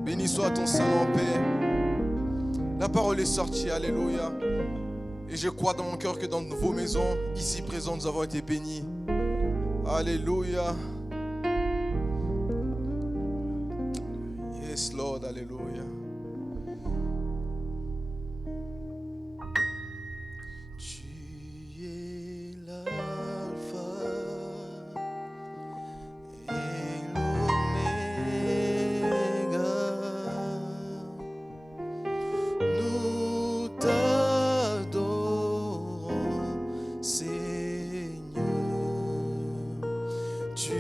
Béni soit ton Saint en paix. La parole est sortie, alléluia. Et je crois dans mon cœur que dans vos maisons, ici présentes, nous avons été bénis. Alléluia. Yes, Lord, alléluia. Tu es l'alpha et l'oméga. Nous t'adorons, Seigneur. Tu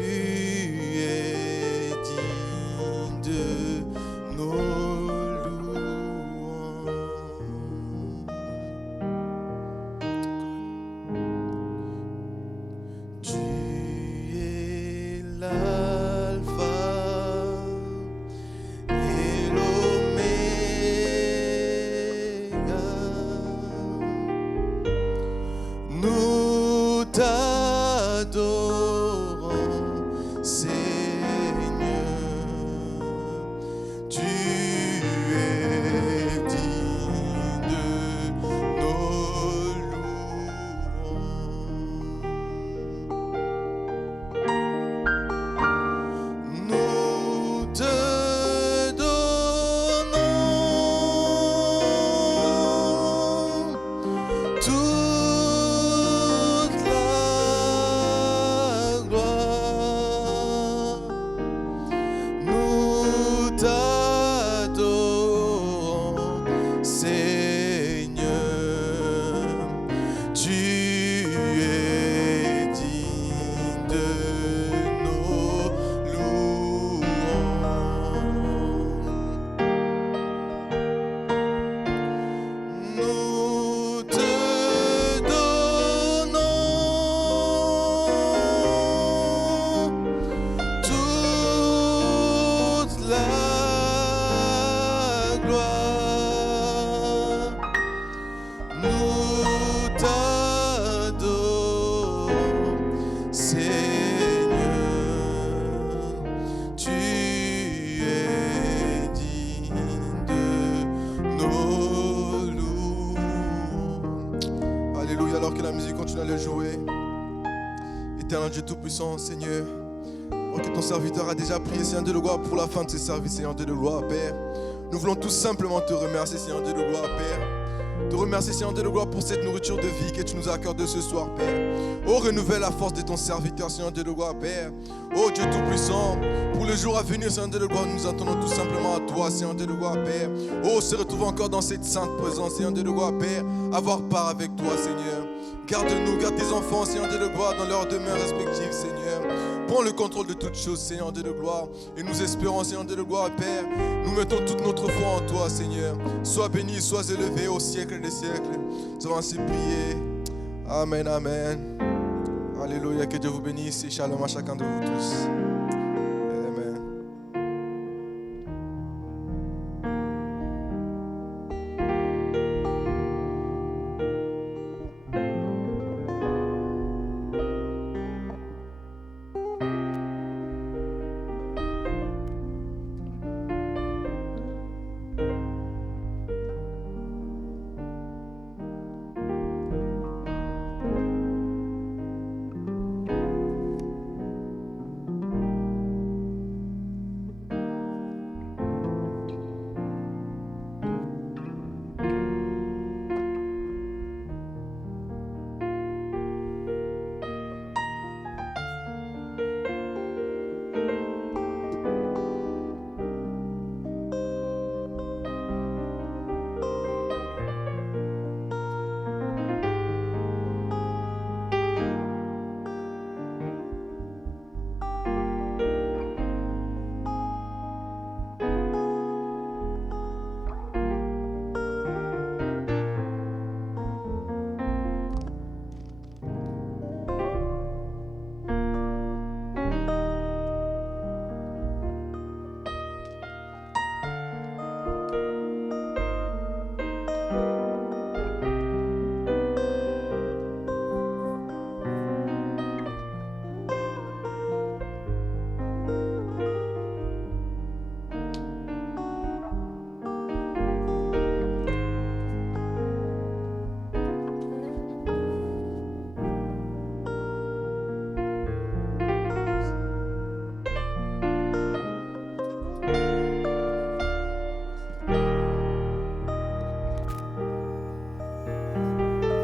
es digne de nos louanges. Tu es l'alpha et l'oméga. Nous t'adorons, Seigneur. Tu es digne de nos louanges. Nous éternel Dieu Tout-Puissant, Seigneur. Oh, que ton serviteur a déjà prié, Seigneur Dieu de gloire, pour la fin de ses services, Seigneur Dieu de gloire, Père. Nous voulons tout simplement te remercier, Seigneur Dieu de gloire, Père. Te remercier, Seigneur Dieu de gloire, pour cette nourriture de vie que tu nous accordes ce soir, Père. Oh, renouvelle la force de ton serviteur, Seigneur Dieu de gloire, Père. Oh, Dieu Tout-Puissant, pour le jour à venir, Seigneur Dieu de gloire, nous attendons tout simplement à toi, Seigneur Dieu de gloire, Père. Oh, se retrouver encore dans cette sainte présence, Seigneur Dieu de gloire, Père. Avoir part avec toi, Seigneur. Garde-nous, garde tes enfants, Seigneur Dieu de gloire, dans leurs demeures respectives, Seigneur. Prends le contrôle de toutes choses, Seigneur Dieu de gloire. Et nous espérons, Seigneur Dieu de gloire, Père. Nous mettons toute notre foi en toi, Seigneur. Sois béni, sois élevé au siècle des siècles. Nous avons ainsi prié. Amen, amen. Alléluia, que Dieu vous bénisse et shalom à chacun de vous tous.